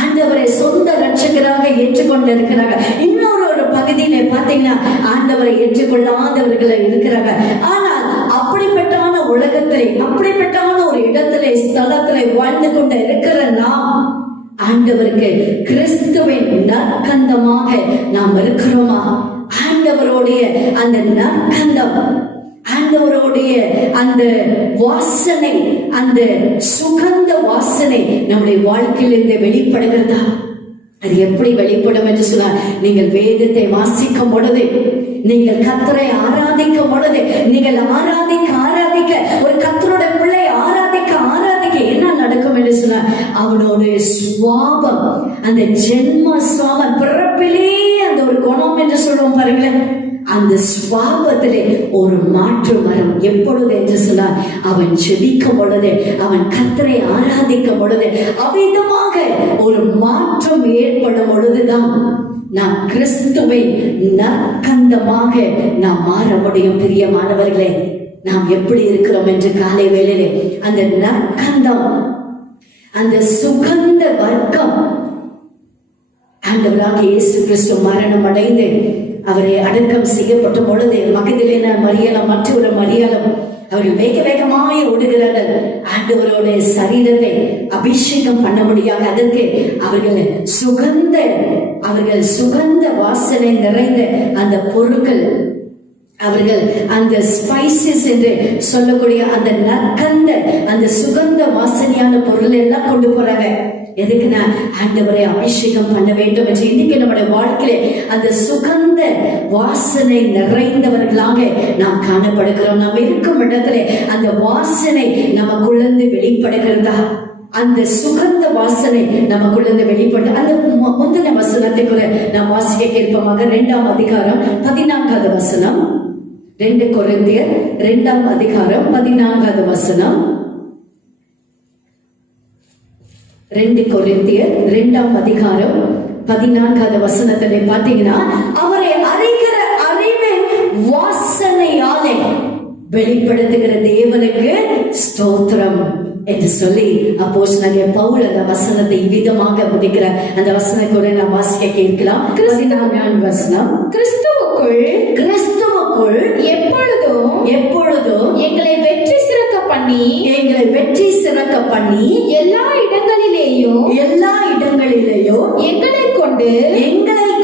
ஆண்டவரை சொந்த ரட்சகராக ஏற்றுக்கொண்டிருக்கிறார்கள். இன்னொரு பகுதியில பாத்தீங்கன்னா ஆண்டவரை ஏற்றுக்கொள்ளாதவர்கள் இருக்கிறாங்க. ஆனால் அப்படிப்பட்டான உலகத்திலே, அப்படிப்பட்டான ஒரு இடத்திலே, ஸ்தலத்திலே வாழ்ந்து கொண்டு இருக்கிற நாம் ஆண்டவருக்கு கிறிஸ்துவின் நற்கந்தமாக நாம் இருக்கிறோமா? ஆண்டவருடைய அந்த நற்கந்தம், ஆண்டவருடைய அந்த வாசனை, அந்த சுகந்த வாசனை நம்முடைய வாழ்க்கையிலிருந்து வெளிப்படுகிறதா? அது எப்படி வெளிப்படும் என்று சொன்னால், நீங்கள் வேதத்தை வாசிக்கும் பொழுது, நீங்கள் கர்த்தரை ஆராதிக்கும் பொழுது, நீங்கள் ஆராதிக்க ஒரு கர்த்தருடைய பிள்ளை ஆராதிக்க என்ன நடக்கும் என்று சொன்னால், அவனுடைய சுவாபம், அந்த ஜென்ம சுவாபம், பிறப்பிலே அந்த ஒரு குணம் என்று சொல்லுவோம் பாருங்களேன், அந்த சுவாபத்திலே ஒரு மாற்றம் வரும். எப்பொழுது என்று சொன்னால், அவன் ஜெபிக்கும் பொழுது, அவன் கர்த்தரை ஆராதிக்கும் பொழுது அவ்விதமாக ஒரு மாற்றம் ஏற்படும் பொழுதுதான் நாம் கிறிஸ்துவின் நற்கந்தமாக நாம் மாற முடியும். பிரியமானவர்களே, நாம் எப்படி இருக்கிறோம் என்று காலை வேளையிலே அந்த நற்கந்தம், அந்த சுகந்த வர்க்கம், ஆண்டவராக இயேசு கிறிஸ்து மரணம் அடைந்து அவரை அடக்கம் செய்யப்பட்ட பொழுது மகதலேனா மரியாளும் மற்றொரு மரியாளும் அவர்கள் வேக வேகமாய் ஓடுகிறார்கள். ஆண்டவருடைய சரீரத்தை அபிஷேகம் பண்ண முடியாது. அதற்கு அவர்கள் சுகந்த வாசனை நிறைந்த அந்த பொருட்கள், அவர்கள் அந்த ஸ்பைசஸ் என்று சொல்லக்கூடிய அந்த நற்கந்த, அந்த சுகந்த வாசனையான பொருள் எல்லாம் கொண்டு போறாங்க. எதுக்குன்னா ஆண்டவரை அபிஷேகம் பண்ண வேண்டும் என்று. இன்னைக்கு நம்முடைய வாழ்க்கையில அந்த சுகந்த வாசனை நிறைந்தவர்களாக நாம் காணப்படுகிறோம். நாம் இருக்கும் இடத்துல அந்த வாசனை நமக்குள்ளே வெளிப்படுகிறதா? அந்த சுகந்த வாசனை நமக்குள்ள வெளிப்பட்டு அந்த முந்தின வசனத்தை கூட நாம் வாசிக்க கேட்போமாக 2ஆம் அதிகாரம் 14வது வசனம். 2 கொரிந்தியர் 2ஆம் அதிகாரம் 14வது வசனம். 2 கொரிந்தியர் 2ஆம் அதிகாரம் 14வது வசனத்தை பார்த்தீங்கன்னா, அவரை அறிகிற அறிவின் வாசனையாலே வெளிப்படுத்துகிற தேவனுக்கு ஸ்தோத்திரம் என்று சொல்லி அப்போஸ்தலனாகிய பவுல் அந்த வசனத்தை இவ்விதமாக முடிக்கிற அந்த வசனத்தை கூட நாம் வாசிக்க கேட்கலாம். 14ஆம் வசனம். கிறிஸ்துவுக்குள் எப்பொழுதும் எங்களை வெற்றி சிறக்க பண்ணி எல்லா இடங்களிலேயும் எங்களை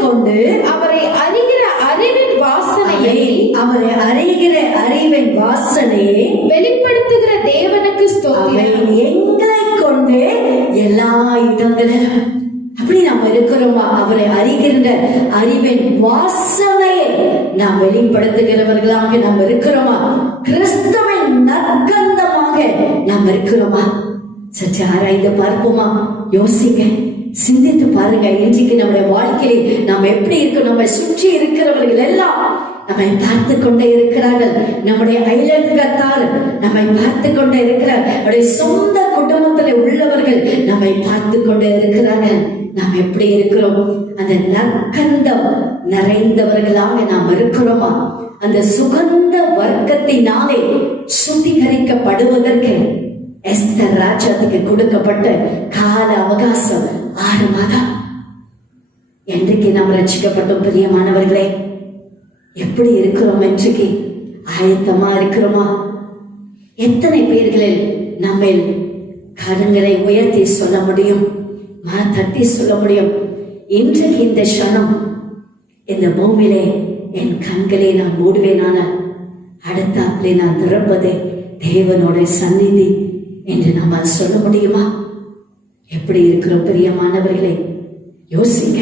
கொண்டு அவரை அறிகிற அறிவின் வாசனையை வெளிப்படுத்துகிற தேவனுக்கு ஸ்தோத்திரம். எங்களை கொண்டு எல்லா இடங்களிலும் அப்படி நாம் இருக்கிறோமா? அவரை அறிகின்ற அறிவின் வாசனையை நாம் வெளிப்படுத்துகிறவர்களாக நாம் இருக்கிறோமா? கிறிஸ்துவின் நற்கந்தமாக நாம் இருக்கிறோமா? சற்று ஆராய்ந்து பார்ப்போமா? யோசிங்க, சிந்தித்து பாருங்க. இன்றைக்கு நம்முடைய வாழ்க்கையில நாம் எப்படி இருக்கோம்? நம்மை சுற்றி இருக்கிறவர்கள் எல்லாம் நம்மை பார்த்து கொண்டே இருக்கிறார்கள். நம்முடைய அயலகத்தார் நம்மை பார்த்து கொண்டே இருக்கிறார். நம்முடைய சொந்த குடும்பத்தில் உள்ளவர்கள் நம்மை பார்த்து கொண்டே இருக்கிறார்கள். நாம் எப்படி இருக்கிறோம்? அந்த நற்கந்தம் நிறைந்தவர்களாக நாம் இருக்கிறோமா? அந்த சுகந்த வர்க்கத்தினாலே சுத்திகரிக்கப்படுவதற்கு எஸ்தர் ராஜாவுக்கு கொடுக்கப்பட்ட கால அவகாசம் 6 மாதம். என்றைக்கு நாம் ரட்சிக்கப்பட்டோம் பிரியமானவர்களே? எப்படி இருக்கிறோம்? இன்றைக்கு ஆயத்தமா இருக்கிறோமா? எத்தனை பேர்களில் நம்ம கரங்களை உயர்த்தி சொல்ல முடியும், தட்டி சொல்ல முடியும், இன்றைக்கு இந்த க்ஷணம் இந்த பூமியிலே என் கண்களை நான் மூடுவேனான அடுத்தாப்பிலே நான் திறப்பது தேவனோட சந்நிதி என்று நம்ம சொல்ல முடியுமா? எப்படி இருக்கிறோம் பிரியமானவர்களே? யோசிங்க.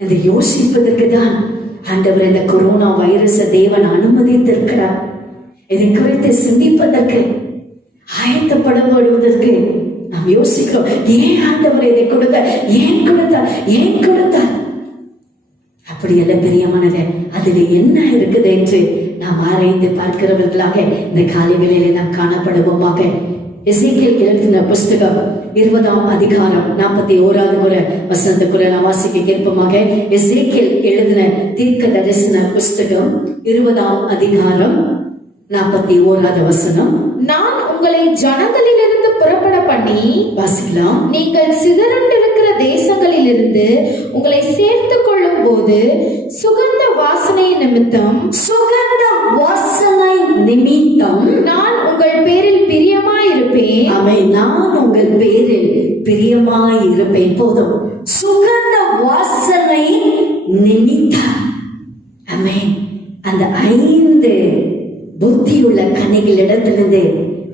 இந்த யோசிப்பதற்கு தான் ஆண்டவர் இந்த கொரோனா வைரஸை தேவன் அனுமதித்திருக்கிறார். இதை குறித்து சிந்திப்பதற்கு, ஆயத்தப்படுவதற்கு நாம் யோசிக்கிறோம். ஏன் ஆண்டவர் இதை கொடுத்தார்? ஏன் கொடுத்தார்? அப்படி எல்லாம் பிரியமானது அதில் என்ன இருக்குது என்று நாம் ஆராய்ந்து பார்க்கிறவர்களாக இந்த காலை வேளையில நாம் காணப்படுவோமாக. எசேக்கியேல் எழுதின புஸ்தகம் 20ஆம் அதிகாரம் 41வது வசனத்துக்குள்ள நாம் வாசிக்க கேட்போமாக. எசேக்கியேல் எழுதின தீர்க்க தரிசன புஸ்தகம் 20ஆம் அதிகாரம் 41வது வசனம். நான் உங்களை ஜனங்களிலிருந்து புறப்பட பண்ணி, வாசிக்கலாம், நீங்கள் சிதறண்டிருக்கிற தேசங்களிலிருந்து உங்களை சேர்த்துக் கொள்ளும் போது சுகந்த வாசனை நிமித்தம் நான் உங்கள் பேரில் பிரியமாயிருப்பேன். நான் உங்கள் பேரில் பிரியமாயிருப்பேன். போதும், சுகந்த வாசனை நிமித்தம். ஆமென். அந்த 5 புத்தியுள்ள கன்னிகள் இடத்திலிருந்து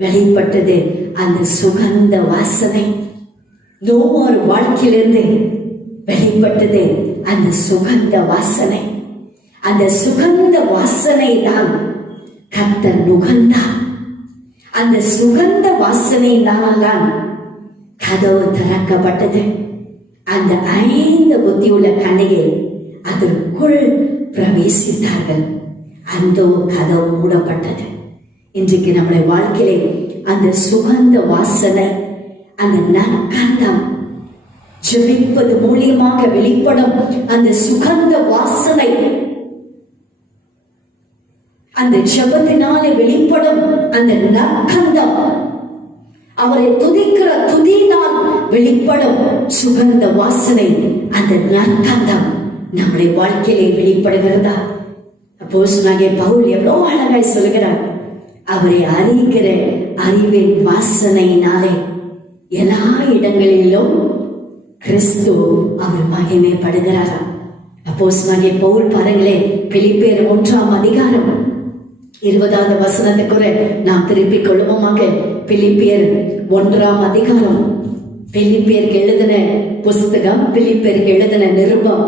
வெளிப்பட்டது அந்த சுகந்த வாசனை. நோவார் வாழ்க்கையிலிருந்து வெளிப்பட்டது அந்த சுகந்த வாசனை. அந்த சுகந்த வாசனை தான் கர்த்தர் நுகர்ந்தார். அந்த சுகந்த வாசனையினால்தான் கதவு திறக்கப்பட்டது. அந்த 5 புத்தியுள்ள கன்னிகள் அதற்குள் பிரவேசித்தார்கள். அந்த கதவு மூடப்பட்டது. இன்றைக்கு நம்முடைய வாழ்க்கையிலே அந்த சுகந்த வாசனை, அந்த நற்கந்தம் ஜெபிப்பது மூலியமாக வெளிப்படும் அந்த சுகந்த வாசனை, அந்த ஜெபத்தினாலே வெளிப்படும் அந்த நற்கந்தம், அவரை துதிக்கிற துதியினால் வெளிப்படும் சுகந்த வாசனை, அந்த நற்கந்தம் நம்முடைய வாழ்க்கையிலே வெளிப்படுகிறதா? அப்போஸ்தலனாகிய பவுல் எவ்வளவு அழகாய் சொல்கிறார், அவரை அறிகிற அறிவின் வாசனையினாலே எல்லா இடங்களிலும் கிறிஸ்து அவர் மகிமைப்படுகிறார். அப்போஸ்தலனாகிய பவுல் பாருங்களே, பிலிப்பியர் 1ஆம் அதிகாரம் 20வது வசனத்துக்கு நாம் திருப்பிக் கொள்வோமாக. பிலிப்பியர் 1ஆம் அதிகாரம், பிலிப்பியருக்கு எழுதின புஸ்தகம், பிலிப்பியருக்கு எழுதின நிருபம்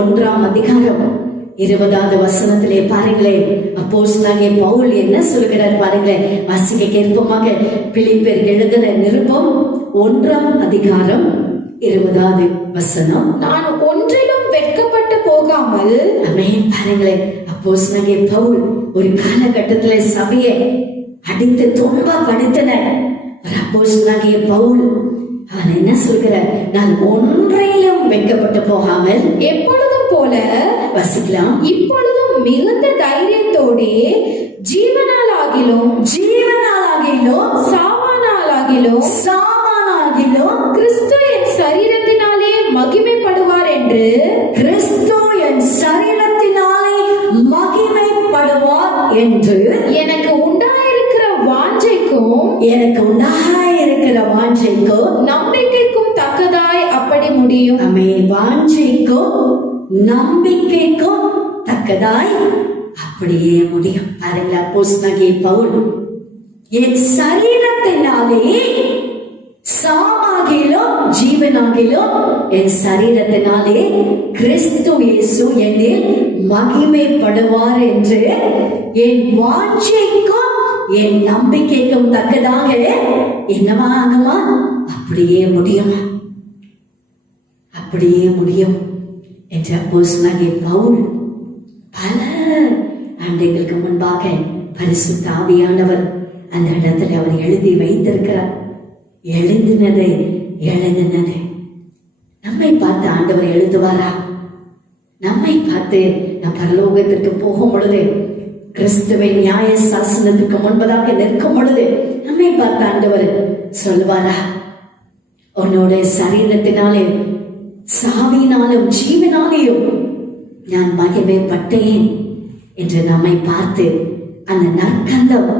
1ஆம் அதிகாரம் 20வது வசனத்திலே பாருங்களேன், அப்போஸ்தலனாகிய பவுல் என்ன சொல்கிறார் பாருங்களேன். வாசிக்க கேட்போமாக. பிலிப்பியர் எழுதின நிருபம் 1ஆம் அதிகாரம் 20வது வசனம். நான் ஒன்றிலும் வெட்கப்பட்டு போகாமல். ஆமென். பாருங்களேன், அப்போஸ்தலனாகிய பவுல் ஒரு காலகட்டத்திலே சபையை அடித்து துன்பப்படுத்தின ஒரு அப்போஸ்தலனாகிய பவுல் அவன் என்ன சொல்கிறார்? நான் ஒன்றையிலும் வெட்கப்பட்டு போகாமல் எப்பொழுதும் போல வசிக்கலாம். இப்பொழுதும் மிகுந்த தைரியத்தோடே ஜீவனாலாகிலும் சாவானாலாகிலும் கிறிஸ்து என் சரீரத்தினாலே மகிமைப்படுவார் என்று என்று எனக்கு உண்டாயிருக்கிற வாஞ்சைக்கும் நம்பிக்கைக்கும் தக்கதாய் அப்படி முடியும். ஆமென். வாஞ்சைக்கும் நம்பிக்கைக்கும் தக்கதாய் அப்படியே முடியும். பாருங்களா, அப்போஸ்தலனாகிய பவுல் என் சரீரத்தினாலே சாவாகிலும் ஜீவனாகிலும் என் சரீரத்தினாலே கிறிஸ்து இயேசு என்னில் மகிமைப்படுவார் என்று என் வாஞ்சைக்கும் என் நம்பிக்கைக்கும் தக்கதாக என்னவா ஆகுமா? அப்படியே முடியுமா? அப்படியே முடியும் என்ற அப்போஸ்தலனாகிய பவுல் பல ஆண்டுகளுக்கு முன்பாக பரிசுத்த ஆவியானவர் அந்த இடத்துல அவர் எழுதி வைத்திருக்கிறார். எழுதினது நம்மை பார்த்து ஆண்டவர் எழுதுவாரா? நம்மை பார்த்து நம் பரலோகத்திற்கு போகும் பொழுது, கிறிஸ்துவின் நியாய சாசனத்துக்கு முன்பதாக நிற்கும் பொழுது நம்மை பார்த்து ஆண்டவர் சொல்வாரா? உன்னோட சரீரத்தினாலே சாவினாலும் ஜீவனாலேயும் நான் மகிமைப்பட்டேன் என்று நம்மை பார்த்து அந்த நற்கந்தம்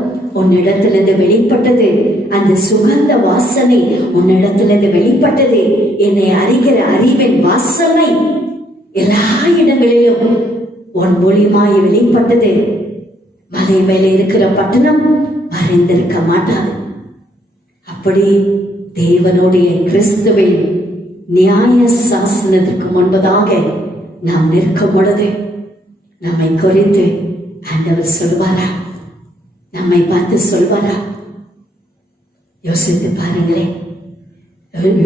உன்னிடத்திலிருந்து வெளிப்பட்டது, அந்த சுகந்த வாசனை உன்னிடத்திலிருந்து வெளிப்பட்டது, என்னை அறிகிற அறிவின் வாசனை எல்லா இடங்களிலும் உன் மூலியமாய் வெளிப்பட்டது. மலை மேலே இருக்கிற பட்டணம் மறைந்திருக்க மாட்டாது. அப்படி தேவனுடைய கிறிஸ்துவின் நியாய சாசனத்திற்கு முன்பதாக நாம் நிற்கும் பொழுது நம்மை குறித்து ஆண்டவர் சொல்வாரா? நம்மை பார்த்து சொல்வாரா? யோசித்து பாருங்களேன்.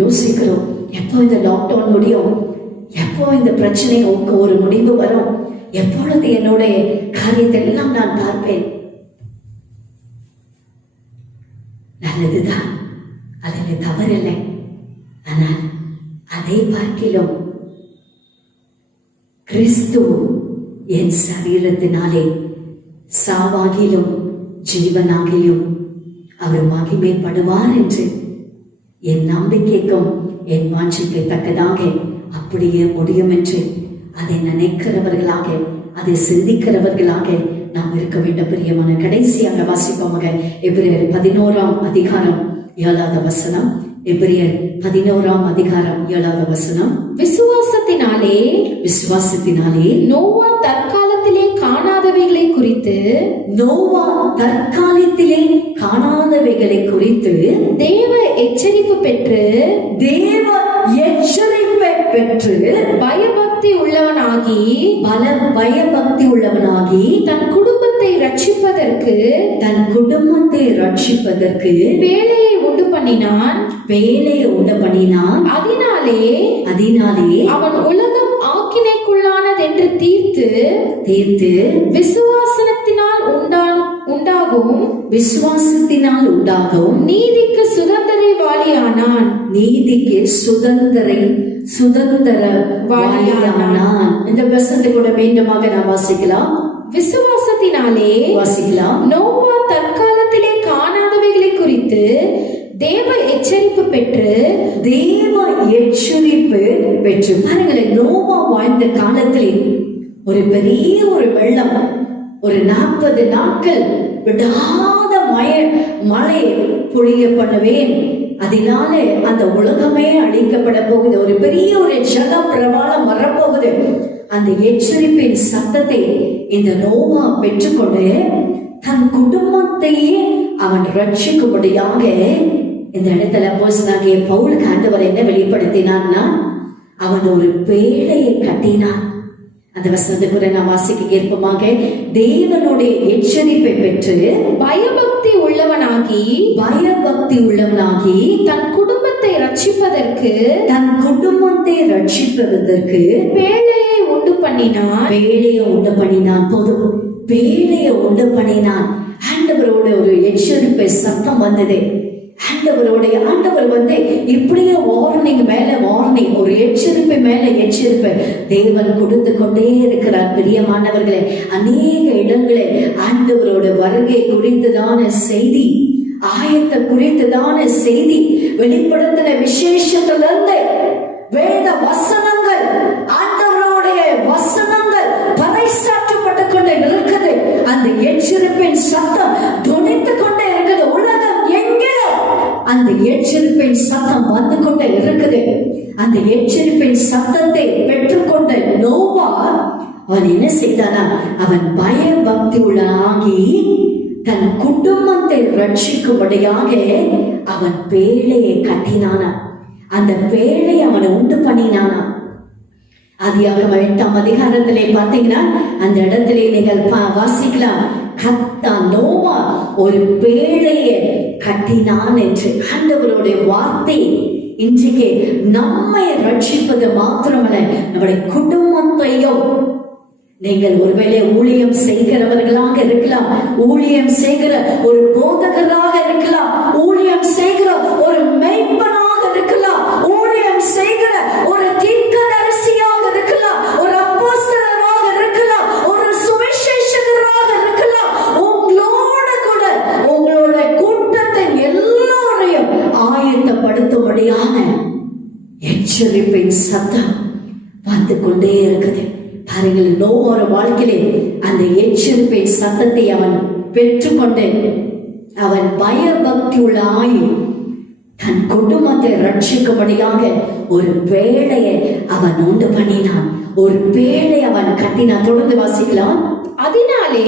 யோசிக்கிறோம், எப்போ இந்த லாக்டவுன் முடியும், எப்போ இந்த பிரச்சனைக்கு ஒரு முடிவு வரும், எப்பொழுது என்னுடைய காரியத்தை எல்லாம் நான் பார்ப்பேன். நல்லதுதான், அதில் தவறில்லை. ஆனால் அதை பார்க்கிலும் கிறிஸ்து என் சரீரத்தினாலே சாவாகிலும் ஜீவனாகிலும் அவர் மகிமைப்படுவார் என்று என் நம்பிக்கைக்கும் என் வாஞ்சைக்கு தக்கதாக அப்படியே முடியும் என்று அதை நினைக்கிறவர்களாக, அதை சிந்திக்கிறவர்களாக நாம் இருக்க வேண்டும். பிரியமான கடைசியாக வாசிப்போமாக எபிரேயர் 11ஆம் அதிகாரம் 7வது வசனம். எபிரேயர் 11ஆம் அதிகாரம் 7வது வசனம். விசுவாசத்தினாலே நோவா தற்காலத்திலே காணாதவைகளை குறித்து தேவ எச்சரிப்பு பெற்று பயபக்தி உள்ளவனாகி தன் குடும்பத்தை ரட்சிப்பதற்கு வேலையை உண்டு பண்ணினான். அதனாலே அவன் உலகம் ஆக்கினைக்குள்ளானது என்று தீர்த்து விசுவாசத்தினால் உண்டாகும் நீதிக்கு சுதந்திரவாளியானான். இந்த வசனத்தை கூட மீண்டுமாக நாம் வாசிக்கலாம். விசுவாசத்தினாலே நோவா தற்காலத்திலே காணாதவைகளை குறித்து தேவ எச்சரிப்பு பெற்று பாருங்களேன், நோவா வாழ்ந்த காலத்திலே ஒரு பெரிய ஒரு வெள்ளம், ஒரு 40 நாட்கள் விடாத மழை பொழிய பண்ணுவேன், அதனால அந்த உலகமே அழிக்கப்பட போகுது, ஒரு பெரிய ஒரு ஜல பிரபாலம் வரப்போகுது. அந்த எச்சரிப்பின் சத்தத்தை இந்த நோவா பெற்றுக்கொண்டு தன் குடும்பத்தையே அவன் ரட்சிக்கும்படியாக இந்த இடத்துல அப்போஸ்தலனாகிய பவுலுக்கு ஆண்டவர் என்ன வெளிப்படுத்தினான்னா, அவன் ஒரு பேழையை கட்டினான். அந்த வசனத்தை கூட நான் வாசிக்க ஏற்பமாக, தேவனுடைய எச்சரிப்பை பெற்று பயபக்தி உள்ளவனாகி தன் குடும்பத்தை ரட்சிப்பதற்கு பேழையை உண்டு பண்ணினான். போதும், பேழையை உண்டு பண்ணினான். ஆண்டவரோட ஒரு எச்சரிப்பை சத்தம் வந்தது. ஆண்டவர் இப்படியே வார்னிங் மேல வார்னிங், ஒரு எச்சரிப்பை மேல எச்சரிப்பை தேவன் கொடுத்து கொண்டே இருக்கிறார். பிரியமானவர்களே, அநேக இடங்களில் ஆண்டவரோட வருகை குறித்துதான செய்தி, ஆயத்தை குறித்துதான செய்தி, வெளிப்படுத்தின விசேஷத்திலிருந்து வேத வசனங்கள், ஆண்டவருடைய வசனங்கள் பறைசாற்றப்பட்டு கொண்டே இருக்குது. அந்த எச்சரிப்பின் சத்தம் துணித்து கொண்டே இருக்குது. உலகம் எங்கிலும் அந்த எச்சரிப்பின் சத்தம் வந்து கொண்டே இருக்குது. அந்த எச்சரிப்பின் சத்தத்தை பெற்றுக்கொண்ட நோவா அவன் என்ன செய்தானா, அவன் பயபக்தி உள்ளாகி தன் குடும்பத்தை ரட்சிக்கும்படியாக அவன் பேழையை கட்டினானா. அந்த பேழையை அவனை உண்டு பண்ணினானா. ஆதியாகமம் 8ஆம் அதிகாரத்திலே பார்த்தீங்கன்னா அந்த இடத்திலே நீங்கள் வாசிக்கலாம், நோவா ஒரு பேழையை கட்டினான் என்று. ஆண்டவருடைய வார்த்தை இன்றைக்கு நம்மை ரட்சிப்பது மாத்திரமல்ல, நம்முடைய குடும்பத்தையும். நீங்கள் ஒருவேளை ஊழியம் செய்கிறவர்களாக இருக்கலாம், ஊழியம் செய்கிற ஒரு போதகராக இருக்கலாம், ஊழியம் செய்கிற ஒரு மெய்ப்பனாக இருக்கலாம், ஊழியம் செய்கிற ஒரு தீர்க்கதரிசியாக இருக்கலாம், ஒரு அப்போஸ்தலராக இருக்கலாம், ஒரு சுவிசேஷகராக இருக்கலாம். உங்களோட கூட உங்களோட கூட்டத்தை எல்லோரையும் ஆயத்தப்படுத்தும்படியான எச்சரிப்பின் சத்தம் வந்து கொண்டே இருக்குது. பாருங்கள், நோவோட வாழ்க்கையிலே அந்த எச்சரிப்பின் சத்தத்தை அவன் பெற்றுக்கொண்டு அவன் பயபக்தி உள்ள ஆயு தன் குடும்பத்தை ரட்சிக்கும்படியாக ஒரு பேழையை அவன் உண்டு பண்ணினான், ஒரு பேழை அவன் கட்டினான். தொடர்ந்து வாசிக்கலாம். அதனாலே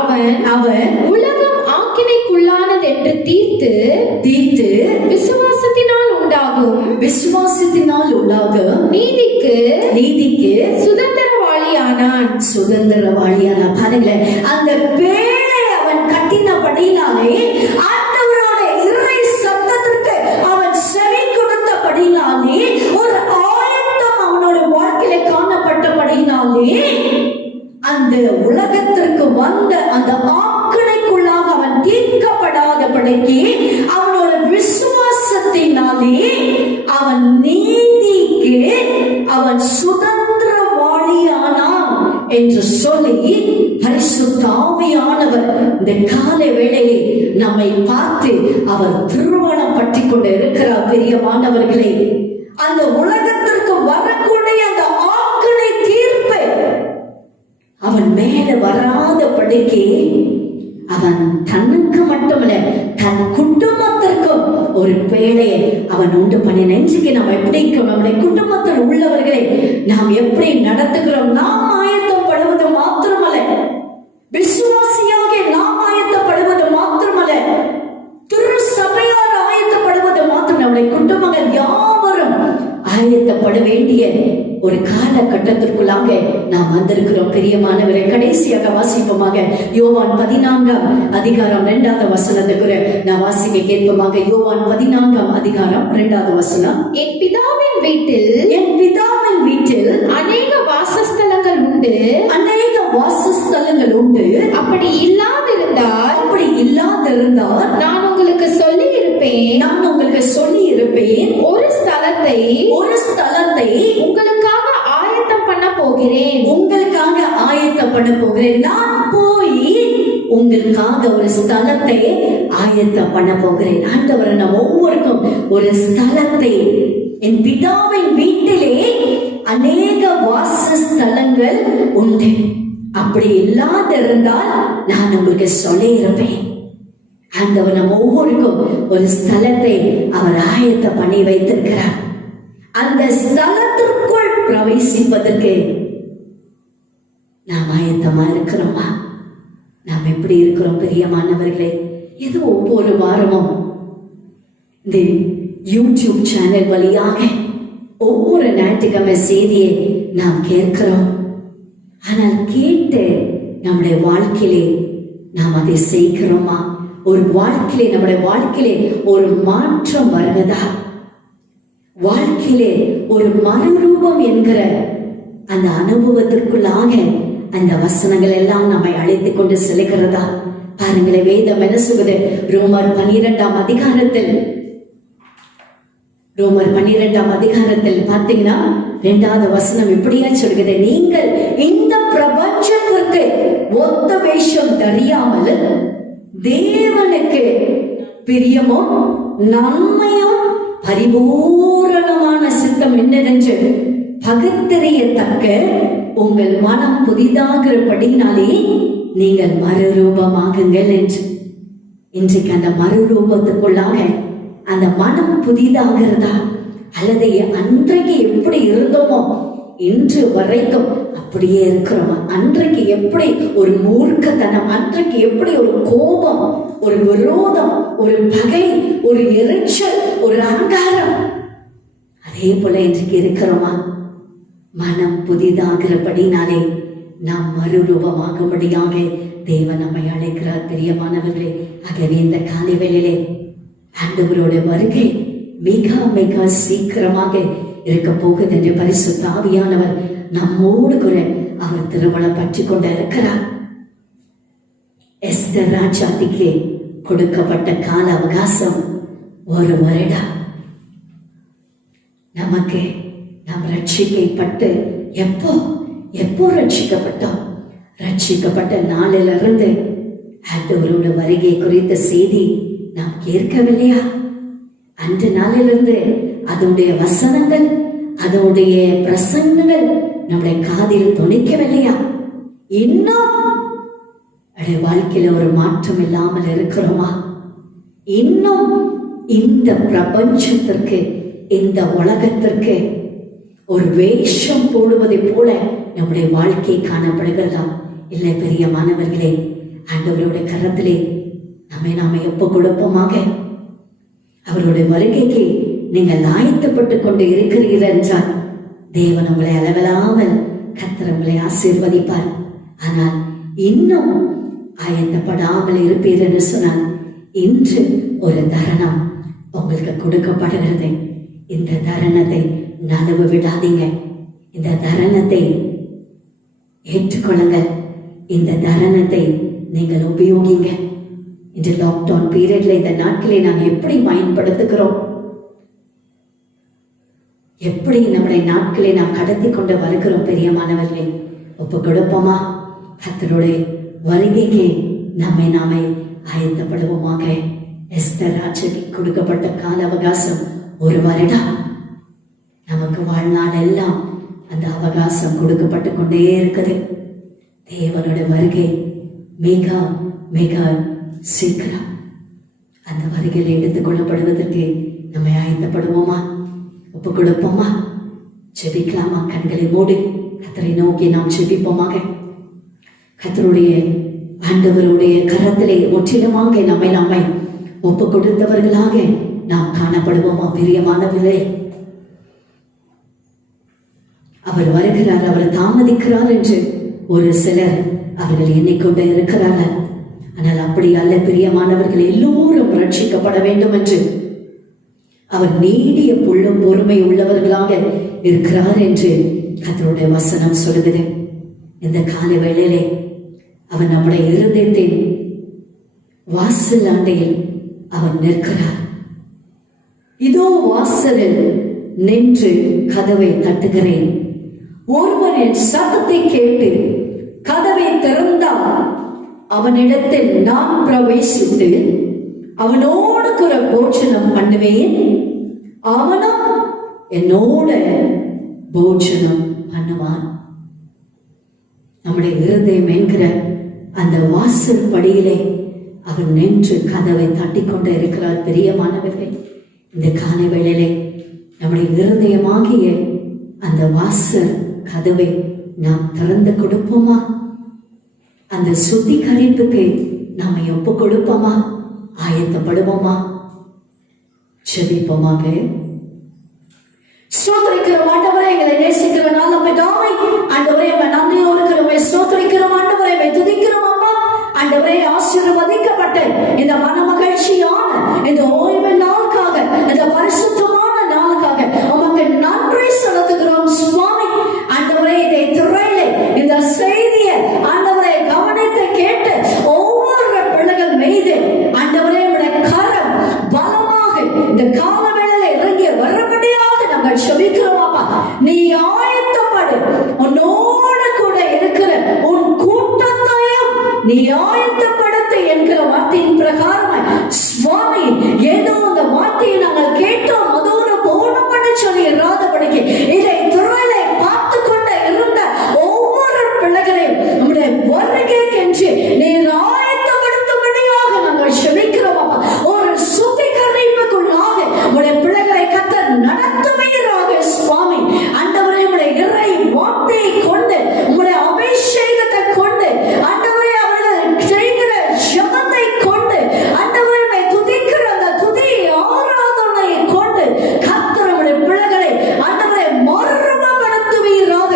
அவன் உலகம் ஆக்கினைக்குள்ளானது என்று தீர்த்து விசுவாசத்தினால் உண்டாகும் நீதிக்கு சுதந்திரவாளியானான். பாருங்க, அந்த பேழை அவன் கட்டினபடினாலே, ஆண்டவரோட இறை சத்தத்திற்கு அவன் செவி கொடுத்தபடினாலே, ஒரு ஆயத்தம் அவனோட வாழ்க்கையில காணப்பட்டபடினாலே, அந்த உலகத்திற்கு வந்த அந்த ஆக்கினைக்குள்ளாக அவன் தீர்க்கப்படாதபடிக்கு அவனோட விசுவாசத்தினாலே அவன் நீதிக்கு அவன் சுதந்திரவாளியானான் என்று சொல்லி பரிசுத்த ஆவியானவர் இந்த காலை வேளையிலே நம்மை பார்த்து அவர் திருமணம் பற்றி கொண்டு இருக்கிறார். பிரியமானவர்களே, அந்த உலகத்திற்கு வரக்கூடிய அந்த ஆக்கினை தீர்ப்பை அவன் மேல வராதபடிக்கு அவன் தன்னுக்கு மட்டுமல்ல தன் குடும்பத்திற்கும் ஒரு பேழையை அவன் உண்டு பண்ணின. இன்றைக்கு நாம் எப்படி நம்முடைய குடும்பத்தில் உள்ளவர்களை நாம் எப்படி நடத்துகிறோம்? நாம் ஆயத்தப்படுவது மாத்திரமல்ல, விசுவாசியாக நாம் ஆயத்தப்படுவது மாத்திரமல்ல, திரு சபையார் ஆயத்தப்படுவது மாத்திரம், நம்முடைய குடும்பங்கள் யாவரும் ஆயத்தப்பட வேண்டிய ஒரு காலகட்டத்திற்குள்ளாக நாம் வந்திருக்கிறோம். பிரியமானவரை, கடைசியாக வாசிப்போமாக யோவான் 14ஆம் அதிகாரம் 2வது வசனத்துக்கு நான் வாசிக்க கேட்போமாக. யோவான் 14ஆம் அதிகாரம் 2வது வசனம். என் பிதாவின் வீட்டில் அநேக வாசஸ்தலங்கள் உண்டு. அப்படி இல்லாதிருந்தால் நான் உங்களுக்கு சொல்லி இருப்பேன். ஒரு ஸ்தலத்தை உங்களுக்காக ஆயத்தம் பண்ண போகிறேன். நான் போய் உங்களுக்காக ஒரு ஸ்தலத்தை ஆயத்தம் பண்ண போகிறேன். ஆண்டவர் நம்ம ஒவ்வொருக்கும் ஒரு ஸ்தலத்தை, என் பிதாவின் வீட்டிலே அநேக வாசஸ்தலங்கள் உண்டு. அப்படி இல்லாதிருந்தால் நான் உங்களுக்கு சொல்லி இருப்பேன். ஆண்டவர் நம்ம ஒவ்வொருக்கும் ஒரு ஸ்தலத்தை அவர் ஆயத்தம் பண்ணி வைத்திருக்கிறார். அந்த ஸ்தலத்திற்குள் பிரவேசிப்பதற்கு நாம் ஆயத்தமா இருக்கிறோமா? நாம் எப்படி இருக்கிறோம்? பிரியமானவர்களே, இது ஒவ்வொரு வாரமும் இந்த யூடியூப் சேனல் வழியாக ஒவ்வொரு ஞாயிற்றுக்கிழமை செய்தியை நாம் கேட்கிறோம். ஆனால் கேட்டு நம்முடைய வாழ்க்கையிலே நாம் அதை செய்கிறோமா? ஒரு வாழ்க்கையிலே நம்முடைய வாழ்க்கையிலே ஒரு மாற்றம் வருவதா? வாழ்க்கையிலே ஒரு மறுரூபம் என்கிற அந்த அனுபவத்திற்குள்ளாக அந்த வசனங்கள் எல்லாம் நம்மை அழைத்துக் கொண்டு செல்கிறதா? பாருங்களேன், வேதம் என்ன சொல்வது? ரோமர் 12ஆம் அதிகாரத்தில் பார்த்தீங்கன்னா 2வது வசனம் இப்படியா சொல்கிறது, நீங்கள் இந்த பிரபஞ்சத்திற்கு ஒத்த வேஷம் தெரியாமல் தேவனுக்கு பிரியமும் நன்மையும் பரிபூரணமான சித்தம் என்னதென்று பகுத்தறியத்தக்க உங்கள் மனம் புதிதாகிறபடினாலே நீங்கள் மறுரூபமாகுங்கள் என்று. இன்றைக்கு அந்த மறுரூபத்துக்குள்ளாக அந்த மனம் புதிதாகிறதா, அல்லது அன்றைக்கு எப்படி இருந்தோமோ இன்று வரைக்கும் அப்படியே இருக்கிறோமா? அன்றைக்கு எப்படி ஒரு மூர்க்கத்தனம், அன்றைக்கு எப்படி ஒரு கோபம், ஒரு விரோதம், ஒரு பகை, ஒரு எரிச்சல், ஒரு அகங்காரம், அதே போல இன்றைக்கு இருக்கிறோமா? மனம் புதிதாகிறபடினாலே நாம் மறுரூபமாகும்படியாக தேவன் நம்மை அழைக்கிறார். பிரியமானவர்களே, ஆகவே இந்த காலை வேளையிலே ஆண்டவரோட வருகை மிக மிக சீக்கிரமாக இருக்க போகுது என்று பரிசுத்த ஆவியானவர் நம்மோடு கூட அவர் திருமணம் பற்றி கொண்டு இருக்கிறார். எஸ்தர் ராஜாத்திக்கு கொடுக்கப்பட்ட கால அவகாசம் 1 வருடம். நமக்கு நாம் ரட்சிக்கப்பட்டு எப்போ ரட்சிக்கப்பட்டோம்? ரட்சிக்கப்பட்ட நாளிலிருந்து ஆண்டவரோட வருகை குறித்த செய்தி நாம் கேட்கவில்லையா? அந்த நாளிலிருந்து அதனுடைய வசனங்கள், அதனுடைய பிரசங்கங்கள் நம்முடைய காதில் துணிக்கவில்லையா? இன்னும் வாழ்க்கையில ஒரு மாற்றம் இல்லாமல் இருக்கிறோமா? இன்னும் இந்த பிரபஞ்சத்திற்கு, இந்த உலகத்திற்கு ஒரு வேஷம் போடுவதை போல நம்முடைய வாழ்க்கை காணப்படுகிறதா? இல்லை பிரியமானவர்களே, ஆண்டவருடைய கரத்திலே நாம எப்ப கொடுப்போமாக அவருடைய வருகைக்கு நீங்கள் ஆயத்தப்பட்டு கொண்டு இருக்கிறீர்கள் என்றால் தேவன் உங்களை அளவில்லாமல் கர்த்தர் உங்களை ஆசீர்வதிப்பார். ஆனால் இன்னும் ஆயத்தப்படாமல் இருப்பீர் என்று சொன்னால் இன்று ஒரு தருணம் உங்களுக்கு கொடுக்கப்படுகிறது. இந்த தருணத்தை நழுவ விடாதீங்க. இந்த தருணத்தை ஏற்றுக்கொள்ளுங்கள். இந்த தருணத்தை நீங்கள் உபயோகிங்க. இந்த லாக்டவுன் பீரியட்ல இந்த நாட்களை நாம் எப்படி பயன்படுத்துகிறோம்? எப்படி நம்முடைய நாட்களை நாம் கடத்தி கொண்டு வருகிறோம்? பெரியமானவர்களே, ஒப்பு கொடுப்போமா? கர்த்தருடைய வருகைக்கு நாமே ஆயத்தப்படுவோமாக. எஸ்தர் ராஜாக்கு கொடுக்கப்பட்ட கால அவகாசம் 1 வருடம். நமக்கு வாழ்நாள் எல்லாம் அந்த அவகாசம் கொடுக்கப்பட்டு கொண்டே இருக்குது. தேவனுடைய வருகை மிக மிக சீக்கிரம். அந்த வருகையில் எடுத்துக் கொள்ளப்படுவதற்கு நம்மை ஆயத்தப்படுவோமா? ஒப்பு கொடுப்போமா? ஜெபிக்கலாமா? கண்களை மூடி கர்த்தரை நோக்கி நாம் ஜெபிப்போமாக. கர்த்தருடைய ஆண்டவருடைய கரத்திலே முற்றிலுமாக நம்மை ஒப்பு கொடுத்தவர்களாக நாம் காணப்படுவோமா? பிரியமானவர்களே, அவர் வருகிறார், அவர் தாமதிக்கிறார் என்று ஒரு சிலர் அவர்கள் எண்ணிக்கொண்டு இருக்கிறார்கள். ஆனால் அப்படி அல்ல பிரியமானவர்கள், எல்லோரும் ரட்சிக்கப்பட வேண்டும் என்று அவர் நீடிய புள்ளும் பொறுமை உள்ளவர்களாக இருக்கிறார் என்று கர்த்தருடைய வசனம் சொல்லுகிறது. இந்த காலை வேளையிலே அவர் நம்முடைய இருதயத்தின் வாசல் ஆண்டையில் அவர் நிற்கிறார். இதோ வாசலில் நின்று கதவை தட்டுகிறேன். ஒருவன் என் சத்தத்தை கேட்டு கதவை திறந்தால் அவனிடத்தில் நான் பிரவேசித்து அவனோடு கூட போஜனம் பண்ணுவேன், அவனும் என்னோட போஜனம் பண்ணுவான். நம்முடைய இருதயம் என்கிற அந்த வாசல் படியிலே அவர் நின்று கதவை தட்டிக்கொண்டு இருக்கிறார். பிரியமானவர்களே, இந்த காலை வேளையிலே நம்முடைய இருதயமாகிய அந்த வாசல் கதவை நாம் திறந்து கொடுப்போமா? அந்த சுத்திகரிப்புக்கு நாம ஒப்பு கொடுப்போமா? ஆயத்தப்படுவோமா? ஜெபிப்போமாக. ஸ்தோத்திரிக்கிறோம் ஆண்டவரே, எங்களை நேசிக்கிற நல்ல பிதாவே, ஆண்டவரே நன்றியோடு இருக்கிறோம், ஸ்தோத்திரிக்கிறோம் ஆண்டவரே, துதிக்கிறோம் அப்பா. ஆண்டவரே ஆசீர்வதிக்கப்பட்ட இந்த மன மகிழ்ச்சியான இந்த ஓய்வு நாளுக்காக, இந்த பரிசுத்தமான நாளுக்காக உமக்கு நன்றி செலுத்துகிறோம் சுவாமி. ஆண்டவரே இதை துறையிலே இந்த செய்தியை ஆண்டவரை கவனித்து கேட்டு ஒவ்வொரு பிள்ளைகள் மீது ஆண்டவரே உடைய கரம் பலமாக இந்த காலவேளையில இறங்கி வரும்படியாக நாங்கள் செபிக்கிறோம் அப்பா. நீ ஆயத்தப்படு, உன்னோடு கூட இருக்கிற உன் கூட்டத்தையும் நீ ஆயத்தப்படுத்த என்கிற வார்த்தையின் பிரகாரமாய் சுவாமி, ஏதோ அந்த வார்த்தையை நாங்கள் கேட்டோம், அதோடு போனோம் என்று சொல்லி இராதபடிக்கு இதை துறையிலே பார்த்து கொண்டு இருந்த ஒவ்வொரு பிள்ளைகளையும் நம்முடைய வருகைக்கென்று நீர் ஆயத்தப்படுத்தும்படியாக நாங்கள் செபிக்கிறோம் அப்பா. ஒரு சுத்திகரிப்புக்குள்ளாக உடைய பிள்ளைகளை கர்த்தர் நடத்துவீராக சுவாமி. ஆண்டவரே உடைய இறை வார்த்தையை கொண்டு, உடைய அபிஷேகத்தை கொண்டு, ஆண்டவரே அவர்கள் செய்கிற ஜெபத்தை கொண்டு, ஆண்டவரே துதிக்கிற அந்த துதி ஆராதனையை கொண்டு கர்த்தர் உடைய பிள்ளைகளை ஆண்டவரே மறுரூபப்படுத்துவீராக,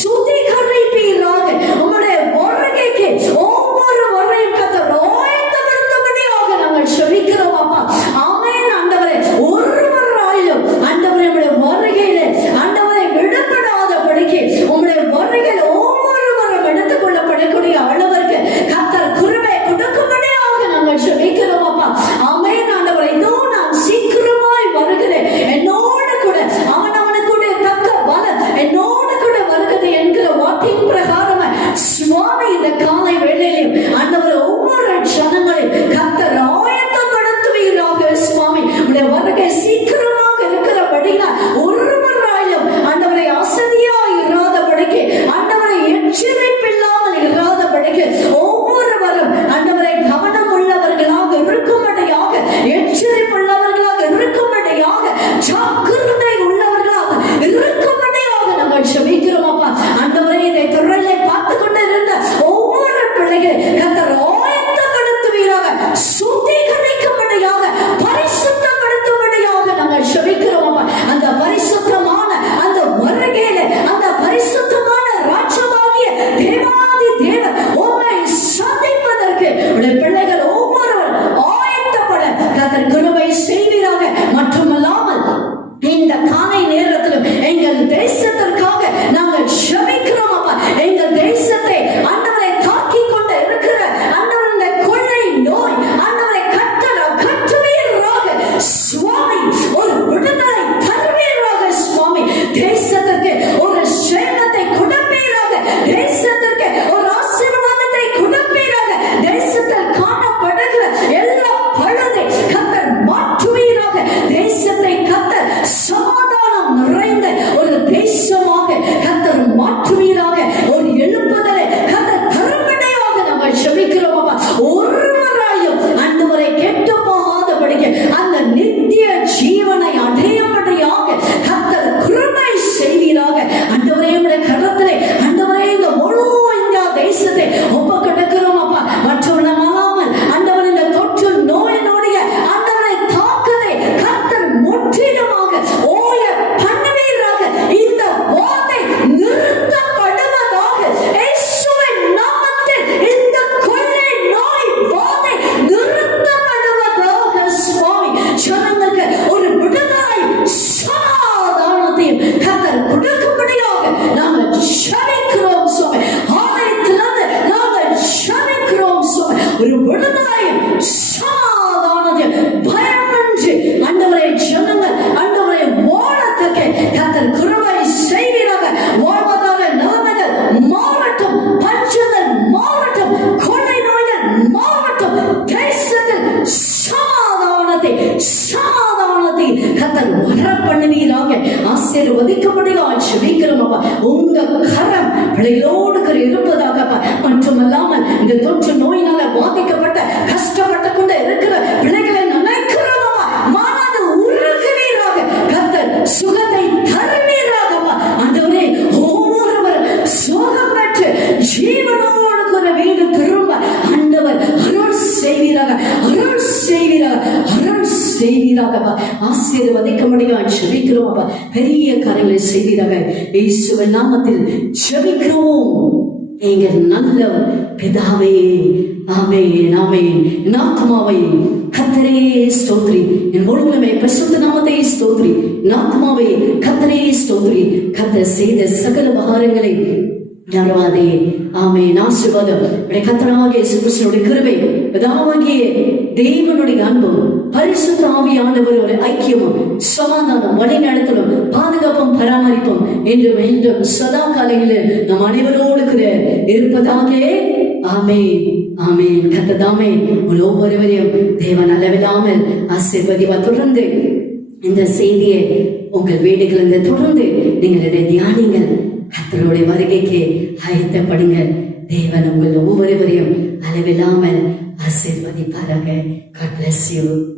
சுத்திகரிப்பீராக. உம்முடைய வருகைக்கு ஒவ்வொருவரையும் கர்த்தர் ஆயத்தப்படுத்தும்படியாக நாங்கள் செபிக்கிறோம் அப்பா. ஆமென் ஆண்டவரே. ஒருவராயிலும் ஆண்டவரே உம்முடைய வருகையிலே ஆண்டவரை விடுபடாதபடிக்கு உம்முடைய வருகையில் ஒவ்வொருவரும் எடுத்துக் கொள்ளப்படக்கூடிய அளவிற்கு கர்த்தர் கிருபை கொடுக்கும்படியாக நாங்கள் செபிக்கிறோம் அப்பா. ஆமென் ஆண்டவரே. இதோ நான் சீக்கிரமாய் வருகிறேன், என்னோடு கூட அவனவனுக்குடைய தக்க பலன் என்னோடு கூட வருகிறது என்கிற வாக்கின் பிரகாரம் சுவாமி இந்த காலை வேளையிலும் ஆண்டவர் ஒவ்வொரு ஜனங்களையும் கர்த்தர் ஆயத்தப்படுத்துவீராக சுவாமி. உடைய வருகை சீக்கிரமாக இருக்கிறபடினா ஒருவராயிலும் ஆண்டவரை அசதியாய் இராதபடிக்கு, ஆண்டவரை எச்சரிப்பில்லாமல் இராதபடிக்கு ஒவ்வொருவரும் ஆண்டவரை கவனம் உள்ளவர்களாக இருக்கும்படியாக, எச்சரிப்புள்ளவர்களாக இருக்கும்படியாக, ஜாக்கிரதை உள்ளவர்களாக இருக்கும்படியாக நாங்கள் செபிக்கிறோம் அப்பா. ஆண்டவரை இதை துறையிலே பார்த்து கொண்டு இருந்த ஒவ்வொரு பிள்ளைகளை கர்த்தர் ஆயத்தப்படுத்துவீராக, சுத்திகரிக்கும்படியாக, பரிசுத்தப்படுத்தும்படியாக நாங்கள் செபிக்கிறோம் அப்பா. அந்த பரிசுத்தமான அந்த வருகையில அந்த பரிசுத்தமான ராஜ்யமாகிய தேவாதி தேவன் உம்மை சந்திப்பதற்கு உடைய பிள்ளைகள் ஒவ்வொருவர் ஆயத்தப்பட கர்த்தர் கிருபை செய்வீராக. மட்டுமல்லாமல் இந்த காலை நேரத்திலும் எங்கள் தேசத்திற்காக நாங்கள் செபிக்கிறோம் அப்பா. எங்கள் தேசத்தை ஆண்டவரை தாக்கிக் கொண்டு இருக்கிற ஆண்டவர் இந்த கொள்ளை நோய் ஆண்டவரை கர்த்தர் அகற்றுவீராக சுவாமி. ஒரு விடுதலை தருவீராக சுவாமி. தேசத்திற்கு ஒரு சேமத்தை கொடுப்பீராக, தேசத்திற்கு ஒரு ஆசீர்வாதத்தை கொடுப்பீராக. தேசத்தில் காணப்படுகிற எல்லா பழுதை கர்த்தர் மாற்றுவீராக. தேசத்தை கர்த்தர் சமாதானம் நிறைந்த ஒரு தேசமாக கர்த்தர் மாற்றுவீராக. ஒரு எழுப்புதலை கர்த்தர் தரும்படியாக நாங்கள் செபிக்கிறோம் அப்பா. ஒருவராயும் ஆண்டவரை கெட்டு போகாதபடிக்கு அந்த நித்திய ஜீவனை அடையும்படியாக கர்த்தர் கிருபை செய்வீராக. ஆண்டவரே உம்முடைய கரத்திலே ஆண்டவரே இந்த முழு இந்தியா தேசத்தை ஒப்பு கொடுக்கிறோம் அப்பா. மற்றவர்களாமல் ஆண்டவர் இந்த தொற்று நோயினுடைய ஆண்டவரை தாக்குதை கர்த்தர் முற்றிலுமாக ஓய பண்ணுவீராக. இந்த வாதை நிறுத்தப்படுவதாக. இயேசுவின் நாமத்தில் இந்த கொள்ளை நோய் வாதை நிறுத்தப்படுவதாக சுவாமி. ஜனங்களுக்கு ஒரு விடுதலை சமாதானத்தையும் கர்த்தர் கொடுக்கும்படியாக நாங்கள் செபிக்கிறோம் சுவாமி. ஆலயத்திலிருந்து நாங்கள் செபிக்கிறோம் சுவாமி. ஒரு விடுதலையும் சமாதானத்தையும் பயமின்றி ஆண்டவரை ஜனங்கள் ஆண்டவரை வாழத்தக்க கர்த்தர் கிருபை செய்வீராக. வாழ்வதாக நிலைமைகள் மாறட்டும், பஞ்சங்கள் மாறட்டும், கொள்ளை நோய்கள் மாறட்டும். தேசத்தில் சமாதானத்தை கர்த்தர் வர பண்ணுவீராக. ஆசீர்வதிக்கும்படியாக செபிக்கிறோம் அப்பா. உங்க கரம் பிள்ளைகளோடு இருப்பதாக அப்பா. மட்டுமல்லாமல் இந்த தொற்று நோயினால பாதிக்கப்பட்ட கஷ்டப்பட்டு கொண்டு இருக்கிற பிள்ளைகளை நினைக்கிறோம் அப்பா. மனது உருகுவீராக. கர்த்தர் சுகத்தை தருவீராக அப்பா. ஆண்டவரே ஒவ்வொருவர் சுகம் பெற்று ஜீவனோடு கூட வீடு திரும்ப ஆண்டவர் அருள் செய்வீராக, அருள் செய்வீராக, அருள் செய்வீராகப்பா. ஆசீர்வதிக்க முடியும் ஜெபிக்கிறோம் அப்பா. பெரிய காரியங்களை செய்வீராக இயேசுவின் நாமத்தில் ஜெபிக்கிறோம் எங்கள் நல்ல பிதாவே. ஆமென் ஆமென். என் ஆத்துமாவை கர்த்தரே ஸ்தோத்திரி, என் முழுவதுமே பரிசுத்த நாமத்தை ஸ்தோத்திரி. என் ஆத்துமாவை கர்த்தரே ஸ்தோத்திரி. கர்த்தர் செய்த சகல உபகாரங்களை மறவாதே. ஆமென். ஆசீர்வாதம் கர்த்தராகிய இயேசு கிறிஸ்துவின் கிருபை, பிதாவாகிய தேவனுடைய அன்பும் பரிசுத்த ஆவியானவரோட ஐக்கியமும் சமாதானம் வழிநடத்தலும் பாதுகாப்பும் பராமரிப்பும் என்றும் என்றும் சதா காலையில் நம் அனைவரோடு கூட இருப்பதாக. ஆமென் ஆமென். கர்த்ததாமே உங்கள் ஒவ்வொருவரையும் தேவன் அளவில்லாமல் ஆசீர்வதிவா. தொடர்ந்து இந்த செய்தியை உங்கள் வீடுகளில் தொடர்ந்து நீங்களுடைய தியானிங்கள். கர்த்தருடைய வருகைக்கு ஆயத்தப்படுங்க. தேவன் உங்கள் ஒவ்வொருவரையும் அளவில்லாமல் ஆசீர்வதிப்பாராக. God bless you.